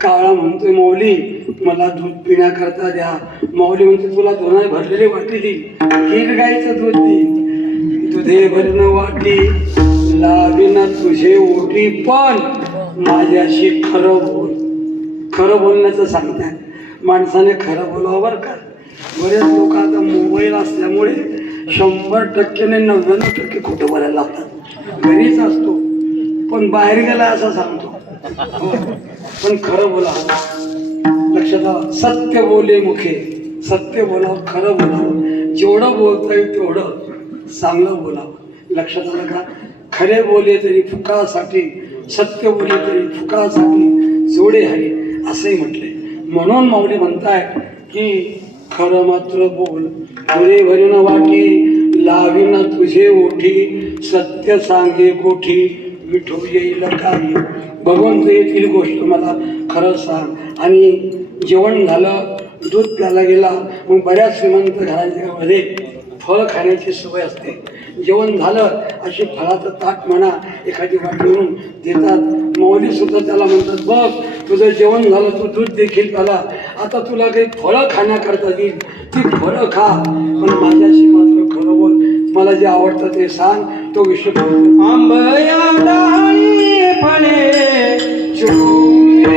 काळा म्हणतोय माऊली मला दूध पिण्याकरता द्या माऊली म्हणते तुला दोनाने भरलेली वाटी देईल हीर गाईचं दूध देईल दुधे भरण वाटी लावीन तुझे ओटी पण माझ्याशी खरं बोल खरं बोलण्याचं सांगतात माणसाने खरं बोलावं बरं का बरेच लोक आता मोबाईल असल्यामुळे 100% ने 99% खोटं बोलायला लागतात घरीच असतो पण बाहेर गेला असं सांगतो पण खरं बोला लक्षात आलं सत्य बोले मुखे सत्य बोलावं खरं बोलावं जेवढं बोलता येईल तेवढं चांगलं बोलावं. लक्षात आलं का? खरे बोले तरी फुकासाठी, सत्य बोले तरी फुकासाठी, जोडे आहे असंही म्हटलंय. म्हणून माऊली म्हणताय की खरं मात्र बोल, पुरे भरीन वाटी, लावीन तुझे ओठी, सत्य सांगे कोठी, विठू येईल काही. भगवंत येथील गोष्ट मला खरं सांग. आणि जेवण झालं, दूध प्यायला गेला. मग बऱ्याच श्रीमंत घरांच्यामध्ये फळ खाण्याची सवय असते. जेवण झालं अशी फळाचं ताट म्हणा एखादी वाटीवरून देतात. मौली सुद्धा त्याला म्हणतात, बघ तुझं जेवण झालं, तू दूध देखील प्याला, आता तुला काही फळं खाण्याकरता देईल, ती फळं खा, पण माझ्याशी मात्र खरं बोल, मला जे आवडतं ते सांग. तो विषय आंबया डाळी फळे चुंबी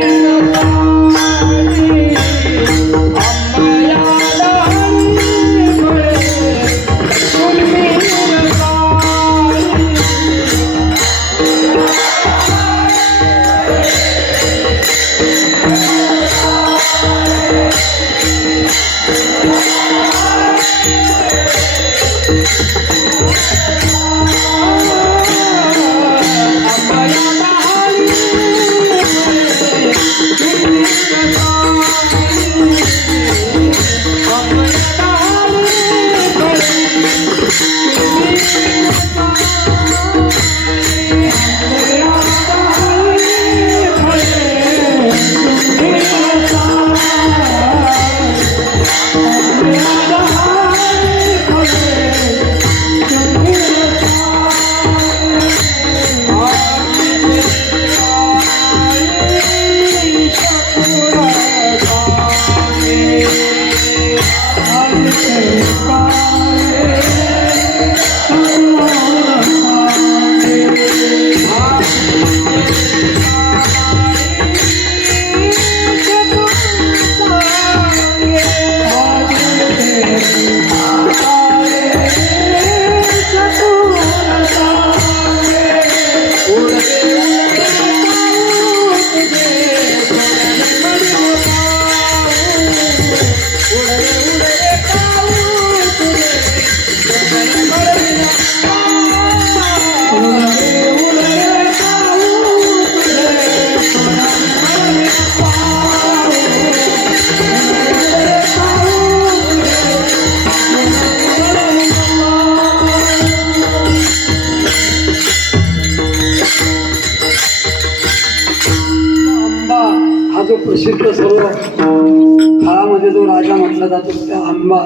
प्रसिद्ध सर्व फळामध्ये जो राजा म्हटला जातो त्या आंबा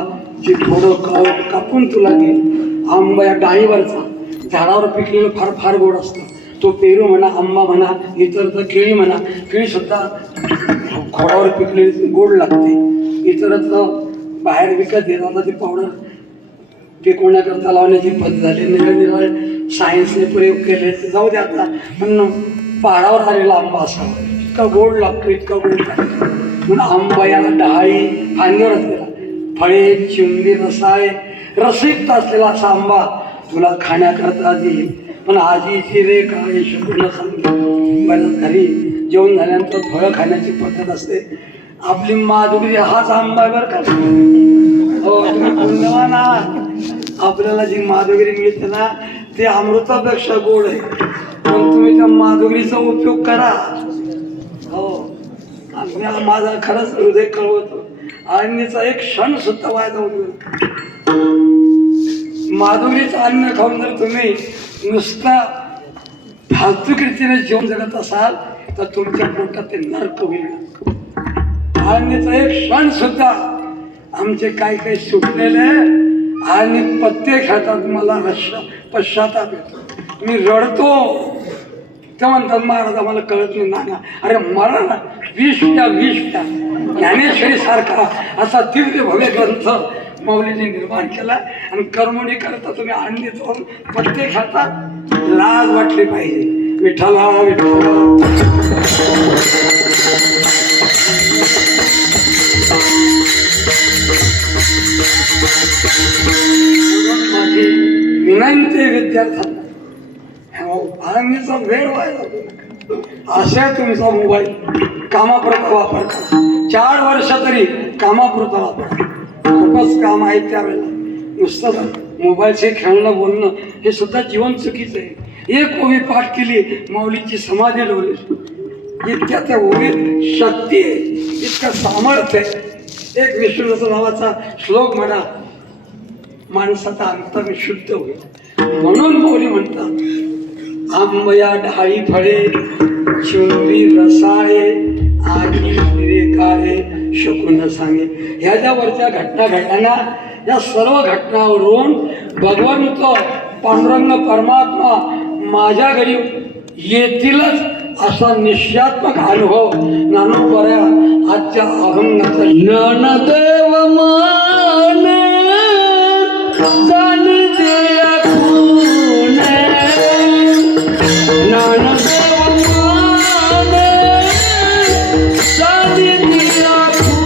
जे थोडं कापून तुला देईल. आंबा या डाळीवरचा झाडावर पिकलेलं फार फार गोड असतं. तो पेरू म्हणा, आंबा म्हणा, इतर तर केळी म्हणा, केळी सुद्धा खोडावर पिकलेली गोड लागते. इतरच बाहेर विकत घेत आता ती पावडर पिकवण्याकरता लावण्याची पद्धत झाली. निरनिराळे सायन्सने प्रयोग केले ते जाऊ दे आता. पण पहाडावर आलेला आंबा असावा, इतका गोड लागतो, इतका गोड लागतो. म्हणून आंबा याला डहाळी फांदीवर असलेला, फळे चिंबी रसाळे रसिक्त असलेला असा आंबा तुला खाण्याकरता देईल. पण आजीची रे काय शकुन सांगते. बऱ्याच घरी जेवण झाल्यानंतर फळं खाण्याची पद्धत असते. आपली माधुरी हाच आंबा आहे बरं का. हो, तुम्ही पुण्यवान आहात. आपल्याला जी माधुरी मिळते ना ते अमृतापेक्षा गोड आहे. पण तुम्ही त्या माधुरीचा उपयोग करा. हो, माझा खरंच हृदय कळवतो. अन्नाचा एक क्षण सुद्धा वाया जाऊ नये. माधुरीचं अन्न खाऊन जर तुम्ही नुसता फालतूक रीतीने जेवण जगत असाल तर तुमच्या पोटात ते नरक होईल. अन्नाचा एक क्षण सुद्धा आमचे काही काही सुटलेले आणि पत्ते खातात, मला पश्चाताप येतो. मी रडतो. ते म्हणतात महाराज आम्हाला कळत नाही. ना अरे मरा ना, विष प्या, विष प्या. ज्ञानेश्वरी सारखा असा दिव्य भव्य ग्रंथ माऊलीने निर्माण केला आणि कर्मणी करता तुम्ही अंडी जाऊन पत्ते खाता. लाज वाटली पाहिजे. विठ्ठला विठ्ठला. माझी विनंती विद्यार्थ्यांना, आळंदीचा वेळ व्हायला अशा तुमचा मोबाईल कामापुरता वापर करा. 4 वर्ष तरी कामापुरता वापरा. खूपच काम आहे त्यावेळेला. नुसतं मोबाईलचे खेळणं बोलणं हे सुद्धा जीवन चुकीचं आहे. एक ओवी पाठ केली माऊलीची समाधी डोली, इतक्या त्या ओवीत शक्ती आहे, इतकं सामर्थ्य आहे. एक विष्णूचा नावाचा श्लोक म्हणा, माणसाचा अंतर शुद्ध होईल. म्हणून माऊली म्हणतात, आंबया डाळी फळे चिंबरी रसाळे आगी हिरे काळे शकून सांगे. ह्या ज्या वरच्या घटना घडल्या, या सर्व घटनावरून भगवंत पांडुरंग परमात्मा माझ्या घरी येतीलच असा निश्चयात्मक अनुभव ज्ञानोबऱ्या आजच्या अभंगाचा ज्ञानदेव माने जाणते आपुने, ज्ञानदेव माने जाणते आपुने.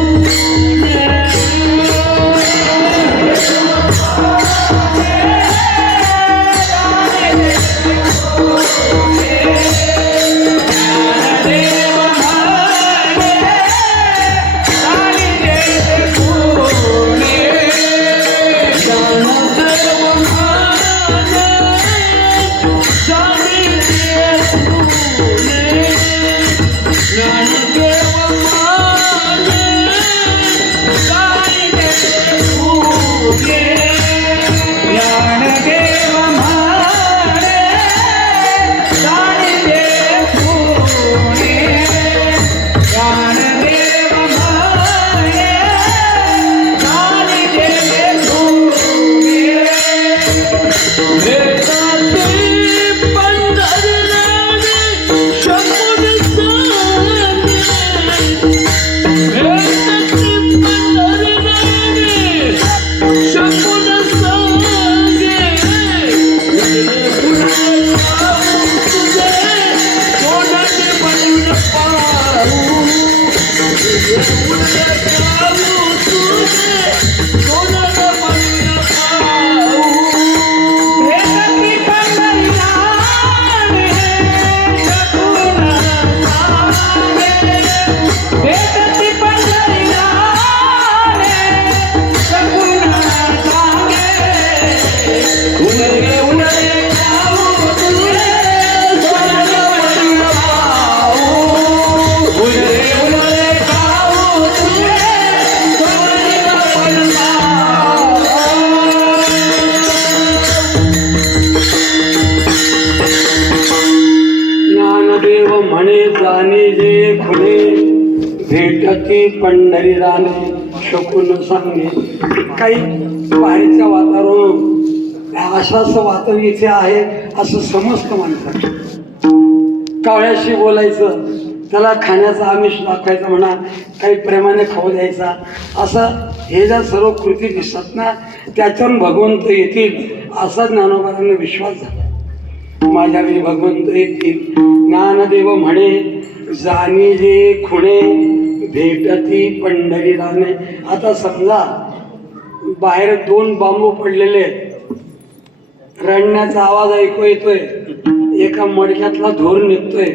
भेटती पंढरी राणे शकून सांगे. काही बाहेरच्या वातावरण असं वातावरण इथे आहे असं समजतं माणसाला. कावळ्याशी बोलायचं, त्याला खाण्याचा आमिष दाखवायचा म्हणा, काही प्रेमाने खाऊ द्यायचा, असं हे ज्या सर्व कृती दिसत ना त्याच्यावरून भगवंत येतील असा ज्ञानोबांना विश्वास झाला. माझ्या घरी भगवंत येतील. ज्ञानदेव म्हणे जाणी जे खुणे भेटती पंढरी राणे. आता समजा बाहेर दोन बांबू पडलेले आहेत, रडण्याचा आवाज ऐकू येतोय, एका मडक्यातला धोर निघतोय,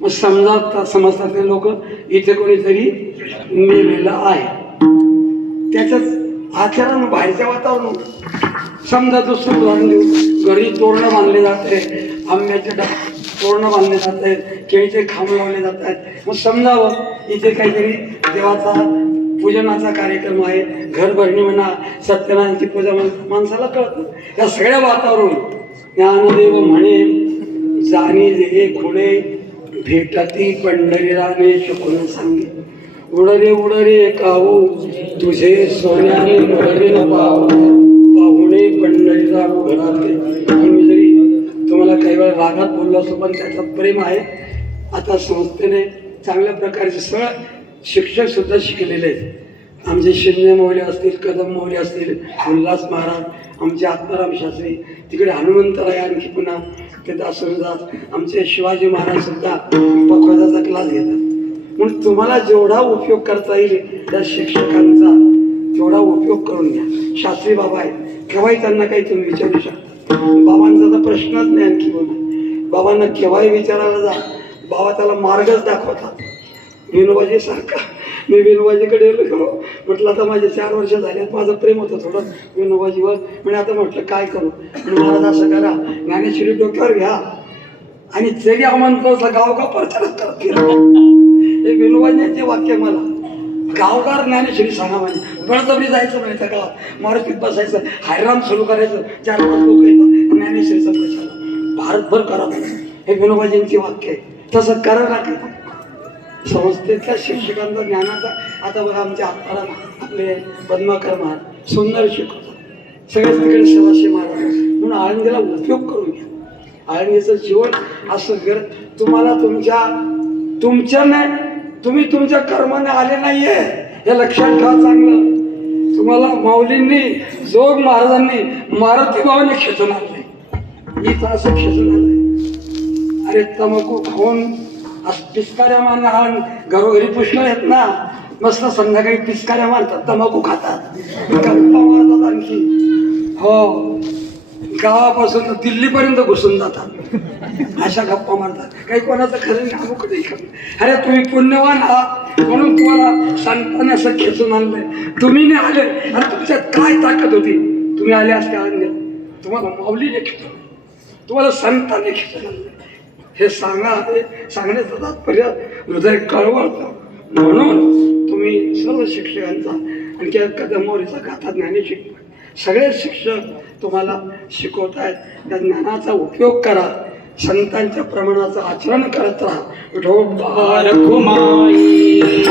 मग समजतात ते लोक इथे कोणीतरी मेलेलं आहे. त्याच्याच आचरण बाहेरच्या वातावरण. समजा दुसरं उदाहरण देऊ, घरी तोरणं बांधले जाते, आंब्याचे तोरणं बांधले जात आहेत, केळीचे खांब लावले जात आहेत. मग समजावं इथे काहीतरी देवाचा पूजनाचा कार्यक्रम आहे, घरभरणी म्हणा, सत्यनारायणची पूजा माणसाला कळतं. या सगळ्या वातावरण ज्ञानदेव म्हणे जाणी जे खुणे भेटती पंढरी राणे शकून सांगे. उडरे उडरे काऊ तुझे सोन्याने नवरे न पाहुणे पंढरी राणू घरातले. मी जरी तुम्हाला काही वेळा रागात बोललो असतो पण त्याच्यात प्रेम आहे. आता संस्थेने चांगल्या प्रकारचे सगळं शिक्षक सुद्धा शिकलेले आहेत. आमचे शिंदे मौली असतील, कदम मौली असतील, उल्हास महाराज, आमचे आत्माराम शास्त्री, तिकडे हनुमंतराय, आणखी पुन्हा ते दासोदास, आमचे शिवाजी महाराज सुद्धा पखवाजाचा क्लास घेतात. म्हणून तुम्हाला जेवढा उपयोग करता येईल त्या शिक्षकांचा तेवढा उपयोग करून घ्या. शास्त्री बाबा आहेत, केव्हाही त्यांना काही तुम्ही विचारू शकता. बाबांचा तर प्रश्नच नाही. आणखी बोला बाबांना केव्हाही विचारायला जा, बाबा त्याला मार्गच दाखवतात. विनोबाजी सारखा मी विनोबाजीकडे गेलो. म्हटलं आता माझे 4 वर्ष झाले, माझं प्रेम होतं थोडं विनोबाजीवर. म्हणजे आता म्हटलं काय करू. म्हणजे महाराज असं करा, ज्ञानेश्वरी डोक्यावर घ्या आणि जरी आमंत्रण गावगाव प्रचारच करत गेला. हे विनोबाजीचे वाक्य मला गावगार ज्ञानेश्वरी सांगा म्हणजे बळजबरी जायचं नाही त्या गावात, मारुतीत बसायचं, हैराण सुरू करायचं, 4-5 लोक येतात ज्ञानेश्वरीचा प्रचार भारतभर करत. हे विनोबाजींचे वाक्य आहे. तसं करा ना. संस्थेतल्या शिक्षकांचा ज्ञानाचा आता बघा आमच्या हाताला आपले पद्माकर महाराज सुंदर शिकवतात. सगळेच तिकडे सेवाशी महाराज म्हणून आळंदीला उपयोग करून घ्या. आळंदीचं जीवन असं तुम्हाला तुमच्या नाही, तुम्ही तुमच्या कर्माने आले नाहीये हे लक्षात ठेवा चांगलं. तुम्हाला माऊलींनी जोग महाराजांनी मारुती भावाने खेचून आणले. हीच असं खेचून आणलंय. अरे तंबाखू खाऊन पिचकाऱ्या मारणार घरोघरी पुष्कळ आहेत ना, मस्त संध्याकाळी पिचकाऱ्या मारतात, तंबाखू खातात, गप्पा मारतात. आणखी हो गावापासून दिल्लीपर्यंत घुसून जातात, अशा गप्पा मारतात. काही कोणाचं खरं नाही, अमुक नाही खरं. अरे तुम्ही पुण्यवान आहात म्हणून तुम्हाला संतांनी असं खेचून आणलंय. तुम्ही नाही आले, अरे तुमच्यात काय ताकद होती, तुम्ही आले असते आणले. तुम्हाला माऊलीने खेचून, तुम्हाला संतांनी खेचून आणलं. हे सांगण्याचं तात्पर्य हृदय कळवळतं. म्हणून तुम्ही सर्व शिक्षकांचा आणखी कदमोरीचा गाथा ज्ञानेश्वरी सगळे शिक्षक तुम्हाला शिकवत आहेत. त्या ज्ञानाचा उपयोग करा, संतांच्या प्रमाणाचं आचरण करत राहा. विठोबा रखुमाई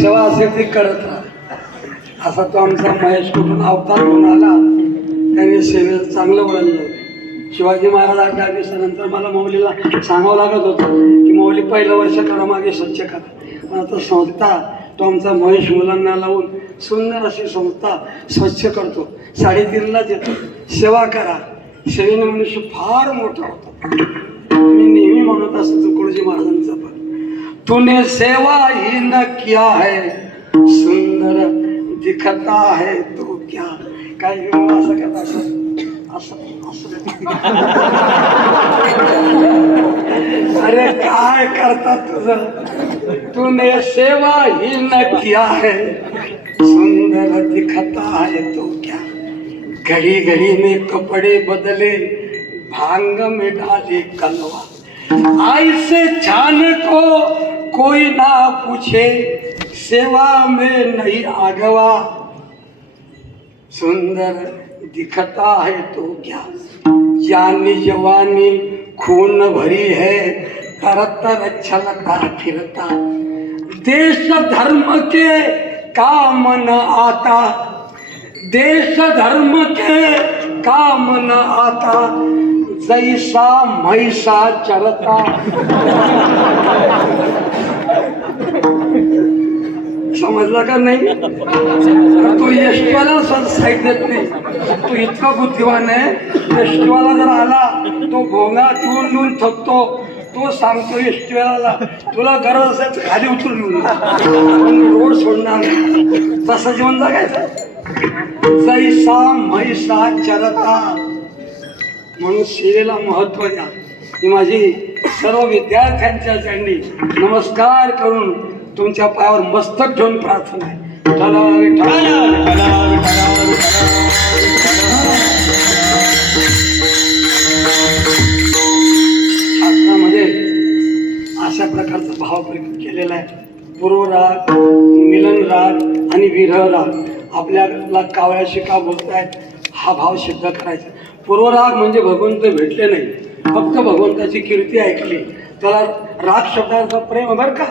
सेवा असेल ती करत राहा. असा तो आमचा महेश कुठून अवतार होऊन आला, त्याने सेवेचं चांगलं वळलं. शिवाजी महाराज 8 दिवसानंतर मला माऊलीला सांगावं लागत होतं की माऊली पहिलं वर्ष करा, मागे स्वच्छ करा. पण आता संस्था तो आमचा महेश मुलांना लावून सुंदर अशी संस्था स्वच्छ करतो. 3:30लाच येतो. सेवा करा, सेवेने मनुष्य फार मोठा होतो. मी नेहमी म्हणत असतो तुकडोजी महाराजांचा पण, तूने सेवा ही न किया है सुंदर दिखता है तो क्या. काय असं करता असं अरे काय करतात तुझं. तूने सेवा ही न किया है सुंदर दिखता है तो क्या. घड़ी घड़ी में कपड़े बदले, भांग में डाले कलवा, ऐसे छान को कोई ना पूछे, सेवा में नहीं आगवा. सुंदर दिखता है तो क्या. जानी जवानी खून भरी है, तरतर छलता फिरता, देश धर्म के काम न आता, देश धर्म के काम न आता, जैसा म्हैसा चरता. समजला का नाही. तो यशवाला साईड देत नाही. तो इतका बुद्धिवान आहे. यशवाला जर आला तो भोंगा येऊन थकतो. तो सांगतो यशवाला तुला गरज असेल तर खाली उतरून रोड सोडणार. तसं जीवन जगायचं. जैसा म्हैसा चरता. म्हणून सेवेला महत्व द्या. ही माझी सर्व विद्यार्थ्यांच्या चरणी नमस्कार करून तुमच्या पायावर मस्तक ठेवून प्रार्थना आहे. शास्त्रामध्ये अशा प्रकारचा भाव प्रकट केला. भेटलेला आहे. पूर्वराग, मिलन राग आणि विरह राग. आपल्याला कावळ्याशी का बोलतायत हा भाव सिद्ध करायचा. पूर्वराग म्हणजे भगवंत भेटले नाही, फक्त भगवंताची कीर्ती ऐकली. त्याला राग शब्दाचा प्रेम बरं का.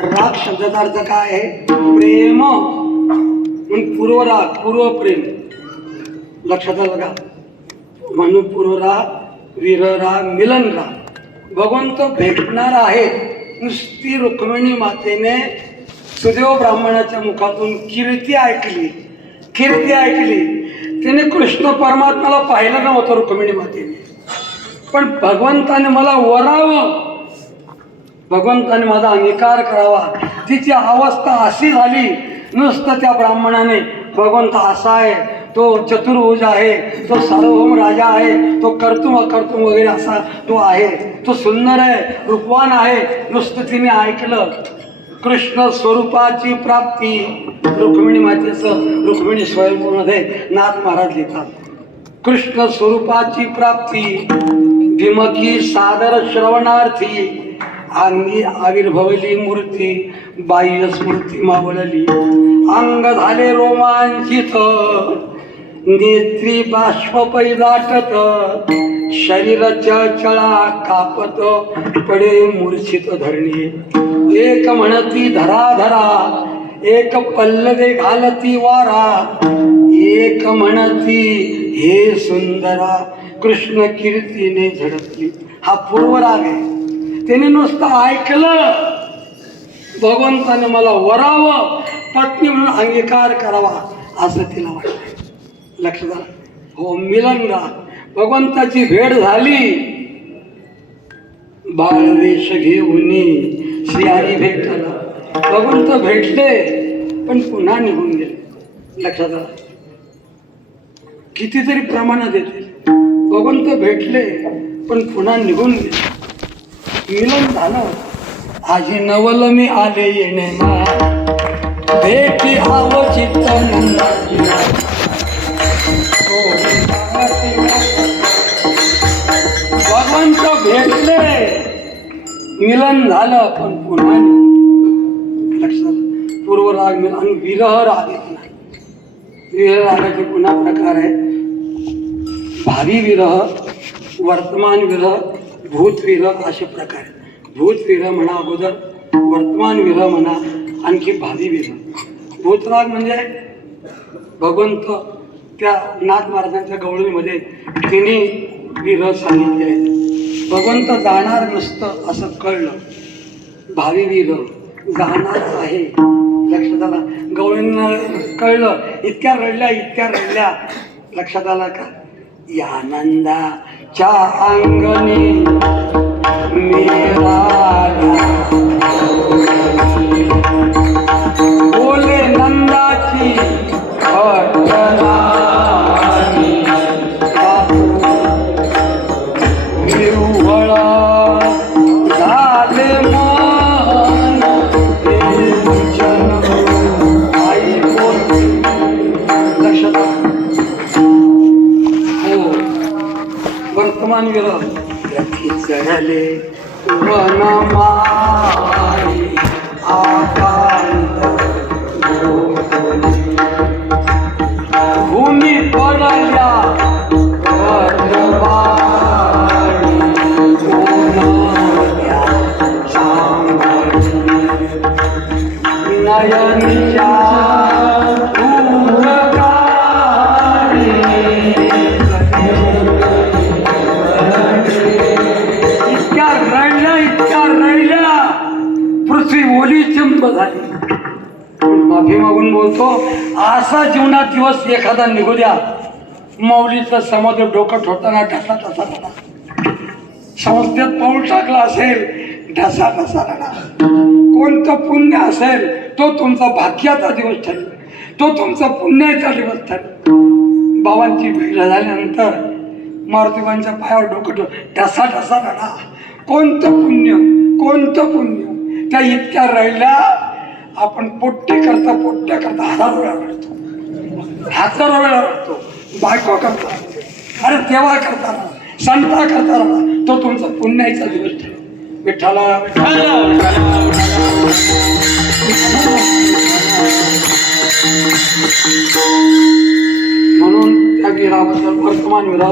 राग शब्दाचा अर्थ काय आहे? प्रेम. म्हणून पूर्वराग, पूर्व प्रेम लक्षात आलं का? म्हणून पूर्वराग, विरहराग, मिलन राग. भगवंत भेटणार आहे. नुसती रुक्मिणी मातेने सुदेव ब्राह्मणाच्या मुखातून कीर्ती ऐकली, कीर्ती ऐकली. तिने कृष्ण परमात्म्याला पाहिलं नव्हतं रुक्मिणी मातेने, पण भगवंताने मला वरावं, भगवंताने माझा अंगीकार करावा. तिची अवस्था अशी झाली. नुसतं त्या ब्राह्मणाने भगवंत असा आहे, तो चतुर्भुज आहे, तो सार्वभौम राजा आहे, तो कर्तुम अकर्तुम वगैरे असा तो आहे, तो सुंदर आहे, रूपवान आहे. नुसतं तिने ऐकलं. कृष्ण स्वरूपाची प्राप्ती रुक्मिणी मातेचं रुक्मिणी स्वयंभूमध्ये नाथ महाराज लिहितात. कृष्ण स्वरूपाची प्राप्ती भिमकी सादर श्रवणार्थी अंगी आविर्भवली मूर्ती बाह्य स्मृती मावळली. अंग झाले रोमांचित नेत्री बाष्प पैदाटत शरीर चळचळा कापत पडे मूर्छित धरणी. एक म्हणती धरा धरा, एक पल्लवे घालती वारा, एक म्हणती हे सुंदरा कृष्ण कीर्तीने झडपली. हा पूर्वराग आहे. त्याने नुसतं ऐकलं, भगवंताने मला वरावं, पत्नी म्हणून अंगीकार करावा असं तिला वाटलं. लक्षात आलं? हो, मिलन राग. भगवंताची भेट झाली. बाळवेश घेऊन श्रीहरी भेटला. भगवंत भेटले पण पुन्हा निघून गेले. लक्षात आलं? कितीतरी प्रमाणात येते. भगवंत भेटले पण पुन्हा निघून गेले. मिलन झालं. आजी नवल मी आले येणे भेटी आवचित भगवंत भेटले, मिलन झालं पण पुन्हा लक्षात. पूर्वराग, मिलन आणि विरह राग येत नाही. विरह रागाचे पुन्हा प्रकार आहे. भावी विरह, वर्तमान विरह, भूत विरह असे प्रकार आहेत. भूत विरह म्हणा अगोदर, वर्तमान विरह म्हणा, आणखी भावी विरह. भूतराग म्हणजे भगवंत त्या नाथ महाराजांच्या गवळीमध्ये तिने विरह सांगितले आहेत. भगवंत जाणार नसतं असं कळलं. भावी विरह जाणार आहे. लक्षात आला? गवळींना कळलं. इतक्या रडल्या, इतक्या रडल्या. लक्षात आला का? या नंदाच्या अंगणी मेरा बोले नंदाची विरुहळा झाले मन आई बोल. लक्षात हो. वर्तमान विरह चढले वनमाई आकांत भूमी पडल्या नयनिया पृथ्वी ओली चंब झाली. माफी मागून बोलतो, असा जीवनात दिवस एखादा निघू द्या. माऊलीचं समुद्र डोकं ठोकताना ढसा ढसा रडा. संस्थेत पाऊल टाकला असेल ढसा ढसा रडा. कोणतं पुण्य असेल तो तुमचा भाग्याचा दिवस ठरेल, तो तुमचा पुण्याचा दिवस ठरेल. बाबांची भेट झाल्यानंतर मारुतीबांच्या पायावर डोकं ठेव ढसा ढसा रडा. कोणतं पुण्य, कोणतं पुण्य. त्या इतक्या रडल्या. आपण पोट्टे करता हजारो वेळा रडतो, हजारो वेळा रडतो. बायको करता, अरे देवा करताना, संता करताना तो तुमचा पुण्याचा दिवस ठरेल. विठ्ठला विठ्ठला म्हणून त्या वीराबद्दल वर्तमान वीर,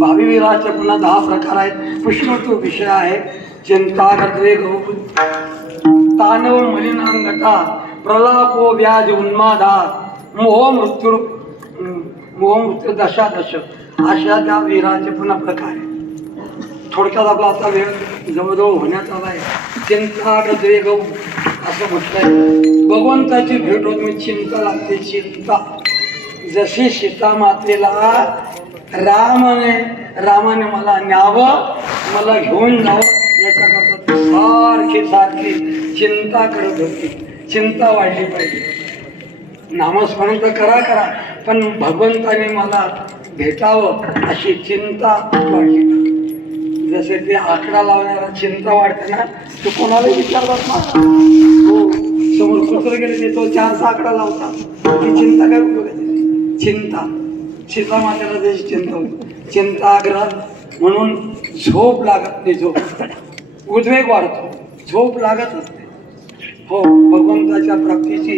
भावी वीराचे पुन्हा 10 प्रकार आहेत. पुष्कळ विषय आहे. चिंता गद्वेग तानव मलिनांगता प्रलापो व्याधी उन्मादा मोह मृत्यू दशा अशा त्या वीराचे पुन्हा प्रकार आहे. थोडक्यात आपला आता वेळ जवळजवळ होण्यात आला आहे. चिंता गद्वेग असं म्हटलंय. भगवंताची भेट होत मी चिंता लागते. चिंता जशी सीता मातेला रामाने मला न्यावं, मला घेऊन जावं याच्याकरता सारखी चिंता करत होती. चिंता वाढली पाहिजे. नामस्मरण तर करा पण भगवंताने मला भेटावं अशी चिंता वाढली. जसे ते आकडा लावण्याला चिंता वाढते ना, तो कोणालाही विचारतात ना. हो, समोर कुत्र गेले तो 4चा आकडा लावतात. ती चिंता काय उपयोगाची? चिंता सीता मातेला त्याची चिंता होती. चिंताग्रह म्हणून झोप लागत नाही. उद्वेग वाढतो, झोप लागत असते. हो, भगवंताच्या प्राप्तीची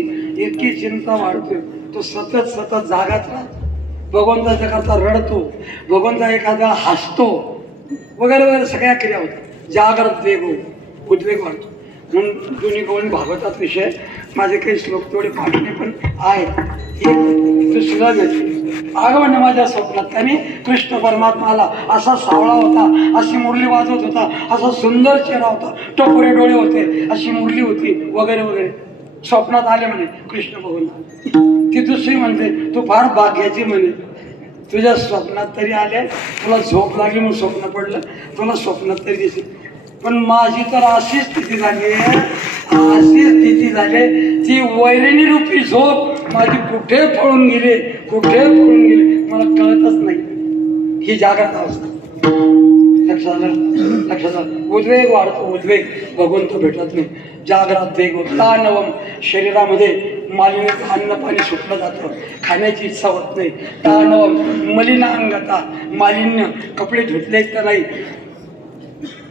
इतकी चिंता वाढते, तो सतत जागाच राहतो. भगवंताच्या करता रडतो, भगवंता एखादा हसतो वगैरे सगळ्या क्रिया होतात. जागृत वेग उद्वेग वाढतो. म्हणून दोन्ही करून भागवतात विषय. माझे काही श्लोक थोडे पाठणे पण आहेत. एक दुसरा आगमन माझ्या स्वप्नात त्याने कृष्ण परमात्माला असा सावळा होता, अशी मुरली वाजवत होता, असा सुंदर चेहरा होता, टपोरे डोळे होते, अशी मुरली होती वगैरे स्वप्नात आले म्हणे कृष्ण भगवान. ती दुसरी म्हणते तू फार भाग्याची म्हणे, तुझ्या स्वप्नात तरी आले, तुला झोप लागली म्हणून स्वप्न पडलं, तुला स्वप्नात तरी दिसली. पण माझी तर अशी स्थिती झाली ती वैरिणी रूपी झोप माझी कुठे पळून गेली मला कळतच नाही. ही जागृत अवस्था. लक्षात उद्वेग वाढतो. उद्वेग भगवंत भेटत नाही. जागृत वेग तानवम शरीरामध्ये मालिन्य अन्न पाणी सुटलं जातं, खाण्याची इच्छा होत नाही. तानवम मलिनांगता मालिन्य, कपडे धुतले तर नाही.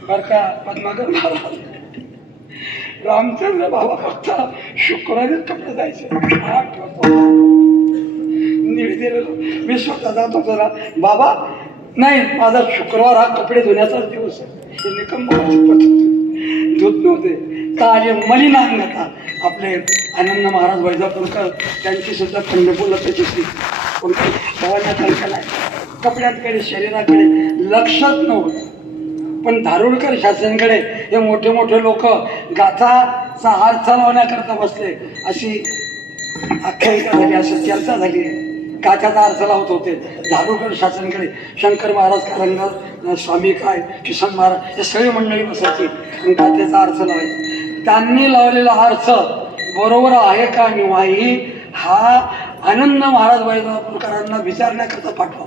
बरं का पद्माकर महाराज रामचंद्र बाबा फक्त शुक्रवारीच कपडे जायचे. मी स्वतः जात होतो ना बाबा, नाही माझा शुक्रवार हा कपडे धुण्याचाच दिवस आहे. हे निकम धुत नव्हते. काले मलिनांगता आपले आनंद महाराज वैजापूरकर त्यांची सुद्धा पंढरपूरला त्याची भवान्या तालुक्याला कपड्यांकडे शरीराकडे लक्षच नव्हतं. पण धारुरकर शास्त्रींकडे हे मोठे लोक गाथाचा अर्थ लावण्याकरता बसले, अशी आख्यायिका झाली, अशी चर्चा झाली. गाथ्याचा अर्थ लावत होते धारुरकर शास्त्रींकडे. शंकर महाराज, कारंगा स्वामी, काय किसन महाराज, हे सगळी मंडळी बसायची आणि गाथ्याचा अर्थ लावायचा. त्यांनी लावलेला अर्थ बरोबर आहे का नाही हा आनंद महाराज वैजापूरकरांना विचारण्याकरता पाठवा.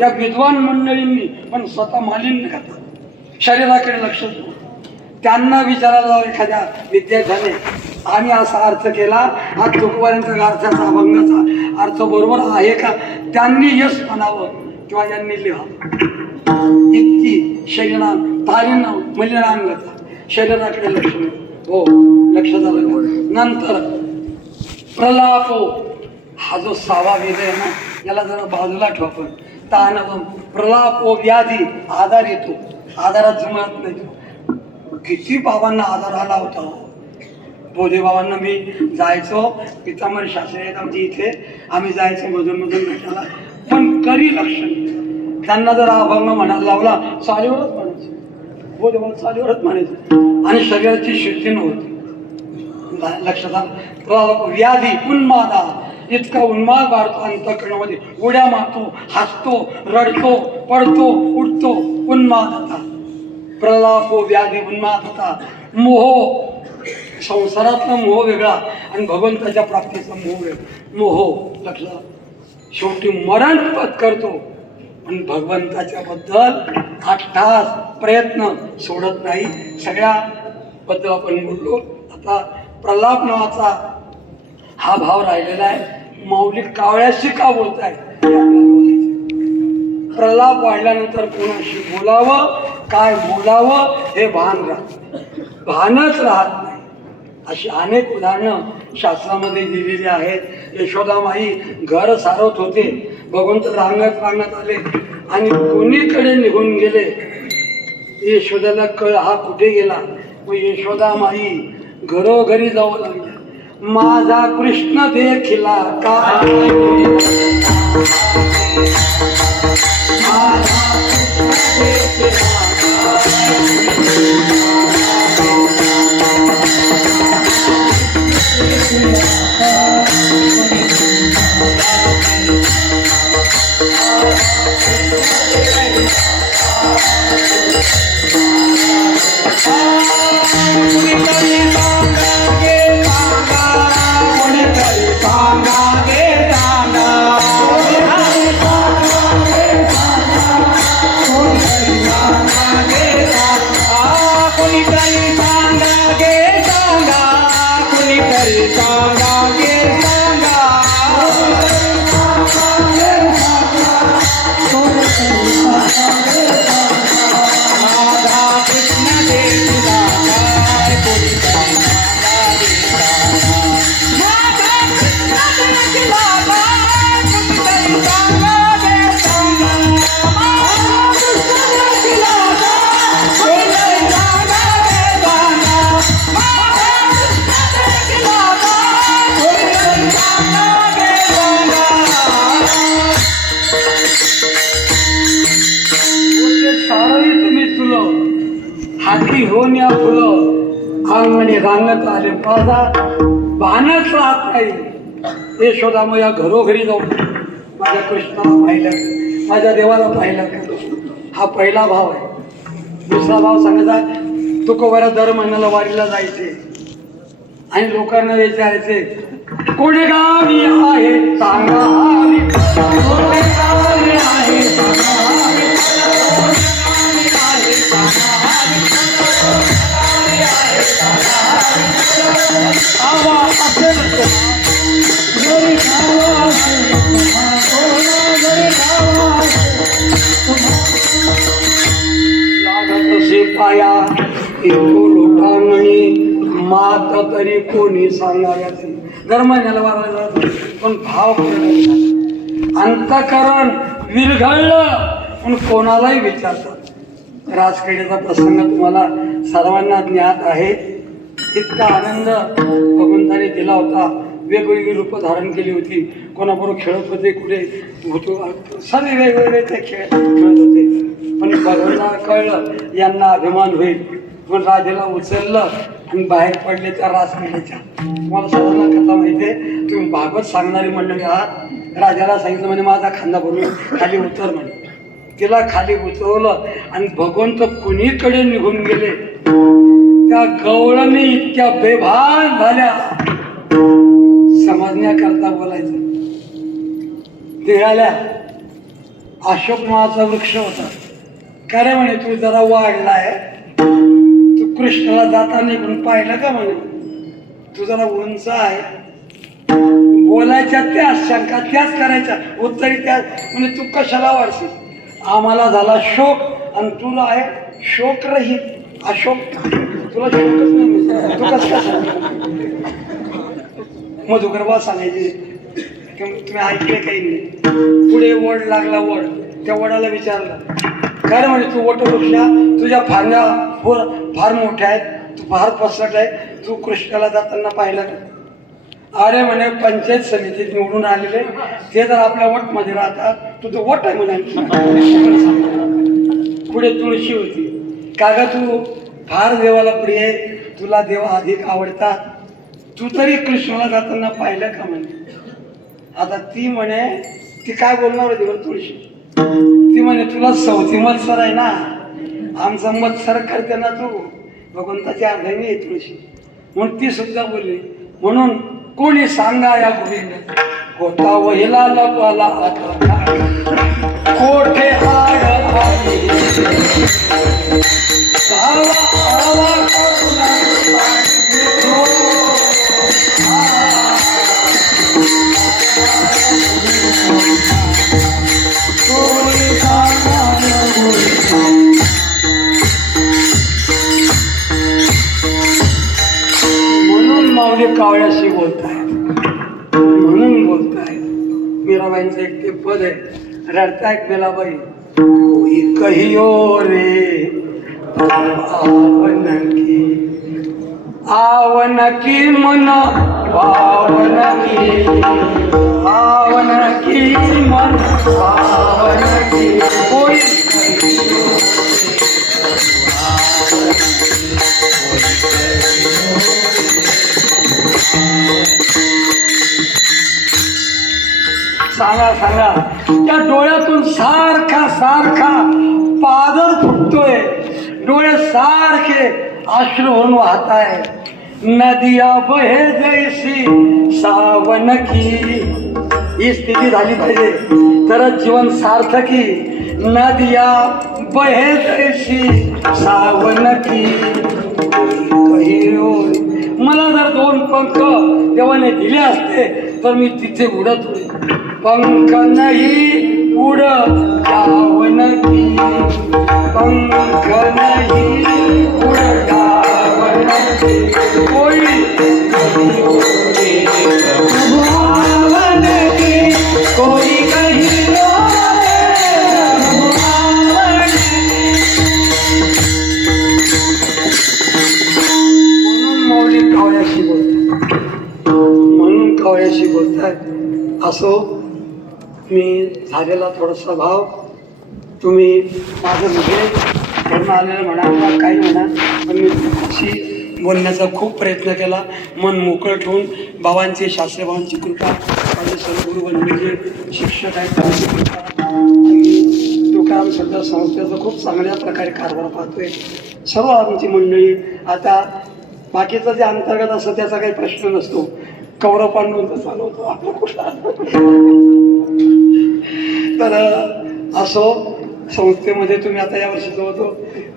या विद्वान मंडळींनी पण स्वतः मालिन्य करतात, शरीराकडे लक्ष देऊ. त्यांना विचारायला एखाद्या विद्यार्थ्याने आम्ही असा अर्थ केला, हा तुकपर्यंत अर्थाचा अभंगाचा अर्थ बरोबर आहे का, त्यांनी यश म्हणावं किंवा यांनी लिहा. इतकी शरीरा तारीन मलिनांगता, शरीराकडे लक्ष देऊ. हो, लक्ष झालं. नंतर प्रलापो, हा जो 6वा वेद आहे ना, याला जरा बाजूला ठेवा. पण तानवम प्रलापो व्याधी, आधार येतो, आधारात जुळत नाही. किती बाबांना आधार आला होता. बोधे बाबांना मी जायचो, पितांबर शास्त्री आहेत आमच्या इथे, आम्ही जायचो मधून भेटायला, पण करी लक्ष नाही. त्यांना जर अभंग म्हणायला लावला चालीवरच म्हणायचं, बोधे बाबा चालीवरच म्हणायचं, आणि शरीराची शुद्धी नव्हती. लक्षात आलं. व्याधी उन्मादा, इतका उन्माद वाढतो अंतःकरणामध्ये, उड्या मारतो, हसतो, रडतो, पडतो, उठतो. उन्मादता, प्रलापो व्याधी उन्मादता. मोह, संसारातला मोह वेगळा आणि भगवंताच्या प्राप्तीचा मोह वेगळा. मोह लक्षात, शेवटी मरण पत्करतो पण भगवंताच्या बद्दल अट्टास प्रयत्न सोडत नाही. सगळ्या बद्दल आपण बोललो. आता प्रलाप नावाचा हा भाव राहिलेला आहे. माऊली कावळ्याशी का बोलताय, प्रलाप वाढल्यानंतर कोणाशी बोलावं काय बोलावं हे भानच राहत नाही. अशी अनेक उदाहरणं शास्त्रामध्ये दिलेली आहेत. यशोदामाई घर सारवत होते, भगवंत रांगत आले आणि कोणीकडे निघून गेले. यशोदाला कळ हा कुठे गेला. मग यशोदामाई घरोघरी जाऊ लागल्या. माझा कृष्ण देखिला काय, माझा कृष्ण देखिला हाती होऊन या फुलं अंगणी रांगत आले. माझा भानच राहत नाही. यशोदामय या घरोघरी जाऊन माझ्या कृष्णाला पाहिलं, माझ्या देवाला पाहिलं. हा पहिला भाव आहे. दुसरा भाव सांगायचा, तुकोबारा दर महिन्याला वारीला जायचे आणि लोकांना विचारायचे, कोणी गावी आहे सांगा, कोणी गावी आहे सांगा, पाया इतो लोटांगणी मात तरी कोणी सांगायचे. दर महिन्याला वारायला जातो पण भाव अंतःकरण विरघळलं पण कोणालाही विचारतात. राजखेड्याचा प्रसंग तुम्हाला सर्वांना ज्ञात आहे. इतका आनंद भगवंताने दिला होता. वेगवेगळी रूपं धारण केली होती. कोणाबरोबर खेळत होते, कुठे होतो, सर्व वेगवेगळे ते खेळत होते. पण भगवंताला कळलं यांना अभिमान होईल, पण राजाला उचललं आणि बाहेर पडले त्या राजखेड्याच्या. तुम्हाला सर्वांना कथा माहिती आहे. तुम्ही भागवत सांगणारी मंडळी आहात. राजाला सांगितलं म्हणे माझा खांदा भरून खाली उतर म्हणे. तिला खाली उतरवलं आणि भगवंत कुणीकडे निघून गेले. त्या गवळणी इतक्या बेभान झाल्या, समजण्याकरता बोलायचं. निघाल्या. अशोक नावाचा वृक्ष होता. का रे म्हणे तू जरा वाढलाय, तू कृष्णाला जाता निघून पाहिलं का म्हणे, तू जरा उंच आहे. बोलायच्या त्याच शंका त्याच करायच्या, उत्तरी त्याच. म्हणजे तू कशाला वाढशील, आम्हाला झाला शोक आणि तुला आहे शोक रहित अशोक. तुला शोकच नाही, तू कसं मधुकरबा सांगायचे. तुम्ही ऐकले काही नाही. पुढे वड लागला. वड, त्या वडाला विचारलं, काय म्हणे तू वटवृक्षा, तुझ्या फांद्या फार मोठ्या आहेत, तू फार पसरट आहे, तू कृष्णाला जाताना पाहिलं का. अरे म्हणे पंचायत समितीत निवडून आलेले ते जर आपल्या वटमध्ये राहतात, तू तर वट आहे म्हणे. पुढे तुळशी होती. कागा तू फार देवाला प्रिय आहे, तुला देव अधिक आवडतात, तू तरी कृष्णाला जाताना पाहिलं का म्हणे. आता ती म्हणे, ती काय बोलणार होती बरं तुळशी. ती म्हणे तुला सवती मत्सर आहे ना, आमचा मत्सर करते ना तू, भगवंताची अर्धांगी आहे तुळशी. म्हणून ती सुद्धा बोलली. म्हणून कोणी सांगा या गोविंद होता वहिला लपवाला आता कोठे आड आली तुकारामांचं एक ते पद आहे, रडतायत मेलाबाई, कोई कहियो रे आवन की मन पावन की मन पावन की कोई सांगा सांगा, त्या डोळ्यातून सारखा सारखा पादर फुटतोय, डोळे सारखे अश्रू होऊन वाहत आहे. नदिया बहे जैसी सावन की, ही स्थिती झाली पाहिजे तरच जीवन सार्थकी. नदिया बहे जैसी सावन की, मला जर 2 पंख देवाने दिले असते तर मी तिथे उडत होते. पंख नाही उड जावन की, पंख नाही उड जावन की, कोई भावन की, कोई कहियो भावन की. म्हणून मौली कावळ्याशी बोलतात, म्हणून कावळ्याशी बोलतात. असो, मी झालेला थोडासा भाव तुम्ही माझं म्हणजे धर्म आलेलं म्हणा किंवा काही म्हणा, पण मी अशी बोलण्याचा खूप प्रयत्न केला. मन मोकळं ठेवून बाबांची, शास्त्रीबाबांची कृपा, माझे सद्गुरू बनलेले शिक्षक आहेत त्यांची कृपा, आणि तुकाराम सध्या संस्थेचा खूप चांगल्या प्रकारे कारभार पाहतोय. सर्व आमची मंडळी, आता बाकीचं जे अंतर्गत असतं त्याचा काही प्रश्न नसतो, कौरव पांडवांचा चालवतो आपलं कुठला. तर असो, संस्थेमध्ये तुम्ही आता यावर्षी जवळ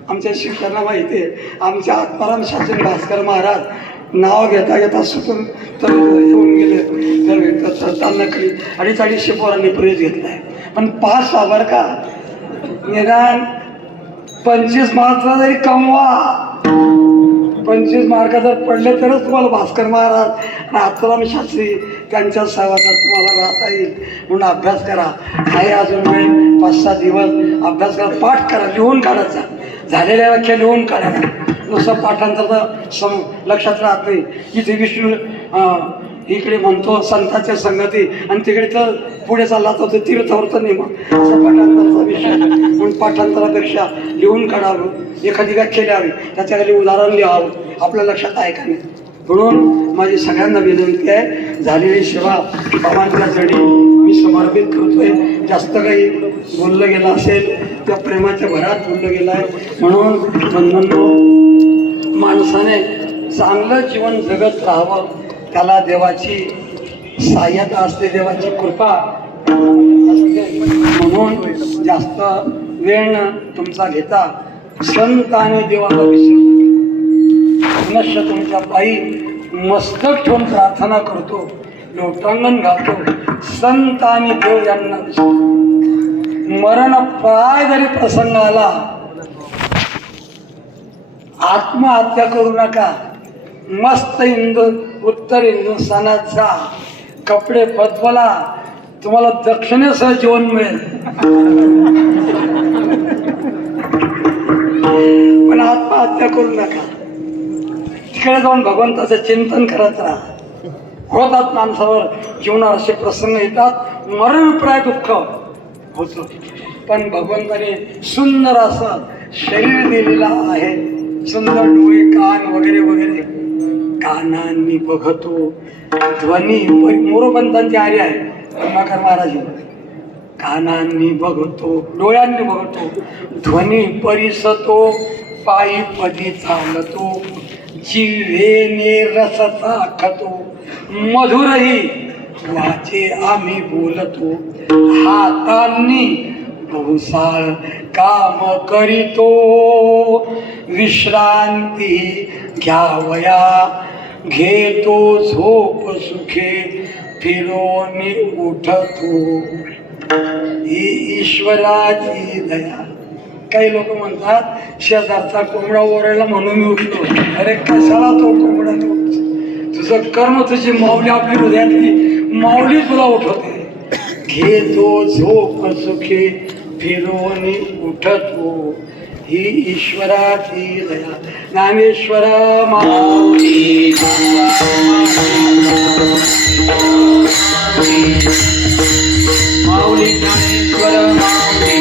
आमच्या शिक्षकांना माहिती आहे, आमच्या आत्माराम शास्त्री भास्कर महाराज नाव घेता घेता सुटून तर येऊन गेले. तर चढताना काही 250 पोरांनी प्रवेश घेतला आहे, पण पास व्हा का, निदान 25 मार्कला जरी कमवा, 25 मार्क जर पडले तरच तुम्हाला भास्कर महाराज आणि आत्माराम शास्त्री त्यांच्या सहवासात तुम्हाला राहता येईल. म्हणून अभ्यास करा, आहे अजून वेळ, 5-6 दिवस अभ्यास करा, पाठ करा, लिहून काढायचा, झालेल्या व्याख्या लिहून काढायला. नुसतं पाठांतर तर लक्षात राहत नाही. इथे विष्णू इकडे म्हणतो संतांच्या संगती, आणि तिकडे तर पुढे चालला तर तीर्थावर तर नाही. मग असं पाठांतराचा विषय, म्हणून पाठांतरापेक्षा लिहून काढावं, एखादी व्याख्या लिहावी, त्याच्या खाली उदाहरण लिहावं, आपल्या लक्षात आहे का नाही. म्हणून माझी सगळ्यांना विनंती आहे, झालेली सेवा बाबांच्या चरणी मी समर्पित करतोय. जास्त काही बोललं गेलं असेल त्या प्रेमाच्या भरात बोललं गेलं आहे. म्हणून बंधूंनो, माणसाने चांगलं जीवन जगत राहावं, त्याला देवाची सहाय्यता असते, देवाची कृपा असते. म्हणून जास्त वेळ तुमचा घेता संत आणि देवाला विसरू नश्य तुमच्या पायी मस्तक ठेवून प्रार्थना करतो, लोटांगण घालतो. संत आणि देव यांना विसरू. मरण प्राय जरी प्रसंग आला, आत्महत्या करू नका. मस्त उत्तर हिंदुस्थानात जा, कपडे बदला, तुम्हाला दक्षिणेसह जेवण मिळेल, पण आत्महत्या करू नका. तिकडे जाऊन भगवंताचं चिंतन करत राहा. होतात माणसावर जीवनात असे प्रसंग येतात, मरणप्राय दुःख होतं, पण भगवंताने सुंदर असं शरीर दिलेलं आहे, सुंदर डोळे, कान वगैरे वगैरे. कानांनी बघतो ध्वनी, मोरोपंतांची आर्य आहे रत्नाकर महाराज, कानांनी बघतो, डोळ्यांनी बघतो, ध्वनी परिसतो, पायी पदी चालतो, जिव्हेने रस चाखतो, मधुरही वाचे आम्ही बोलतो, हातांनी बहुसाळ काम करीतो, विश्रांती घ्यावया घेतो, झोप सुखे फिरोनी उठतो, ही ईश्वराची दया. काही लोक म्हणतात शेजारचा कोंबडा ओरडला म्हणून मी उठलो. अरे कशाला तो कोंबडा उठतो? तुझं कर्म, तुझी माऊली, आपली हृदयातली माऊली तुला उठवते. घेतो झोप सुखे फिरवणी उठतो ही ईश्वराची दया ज्ञानेश्वर माऊली माऊली ज्ञानेश्वर माऊली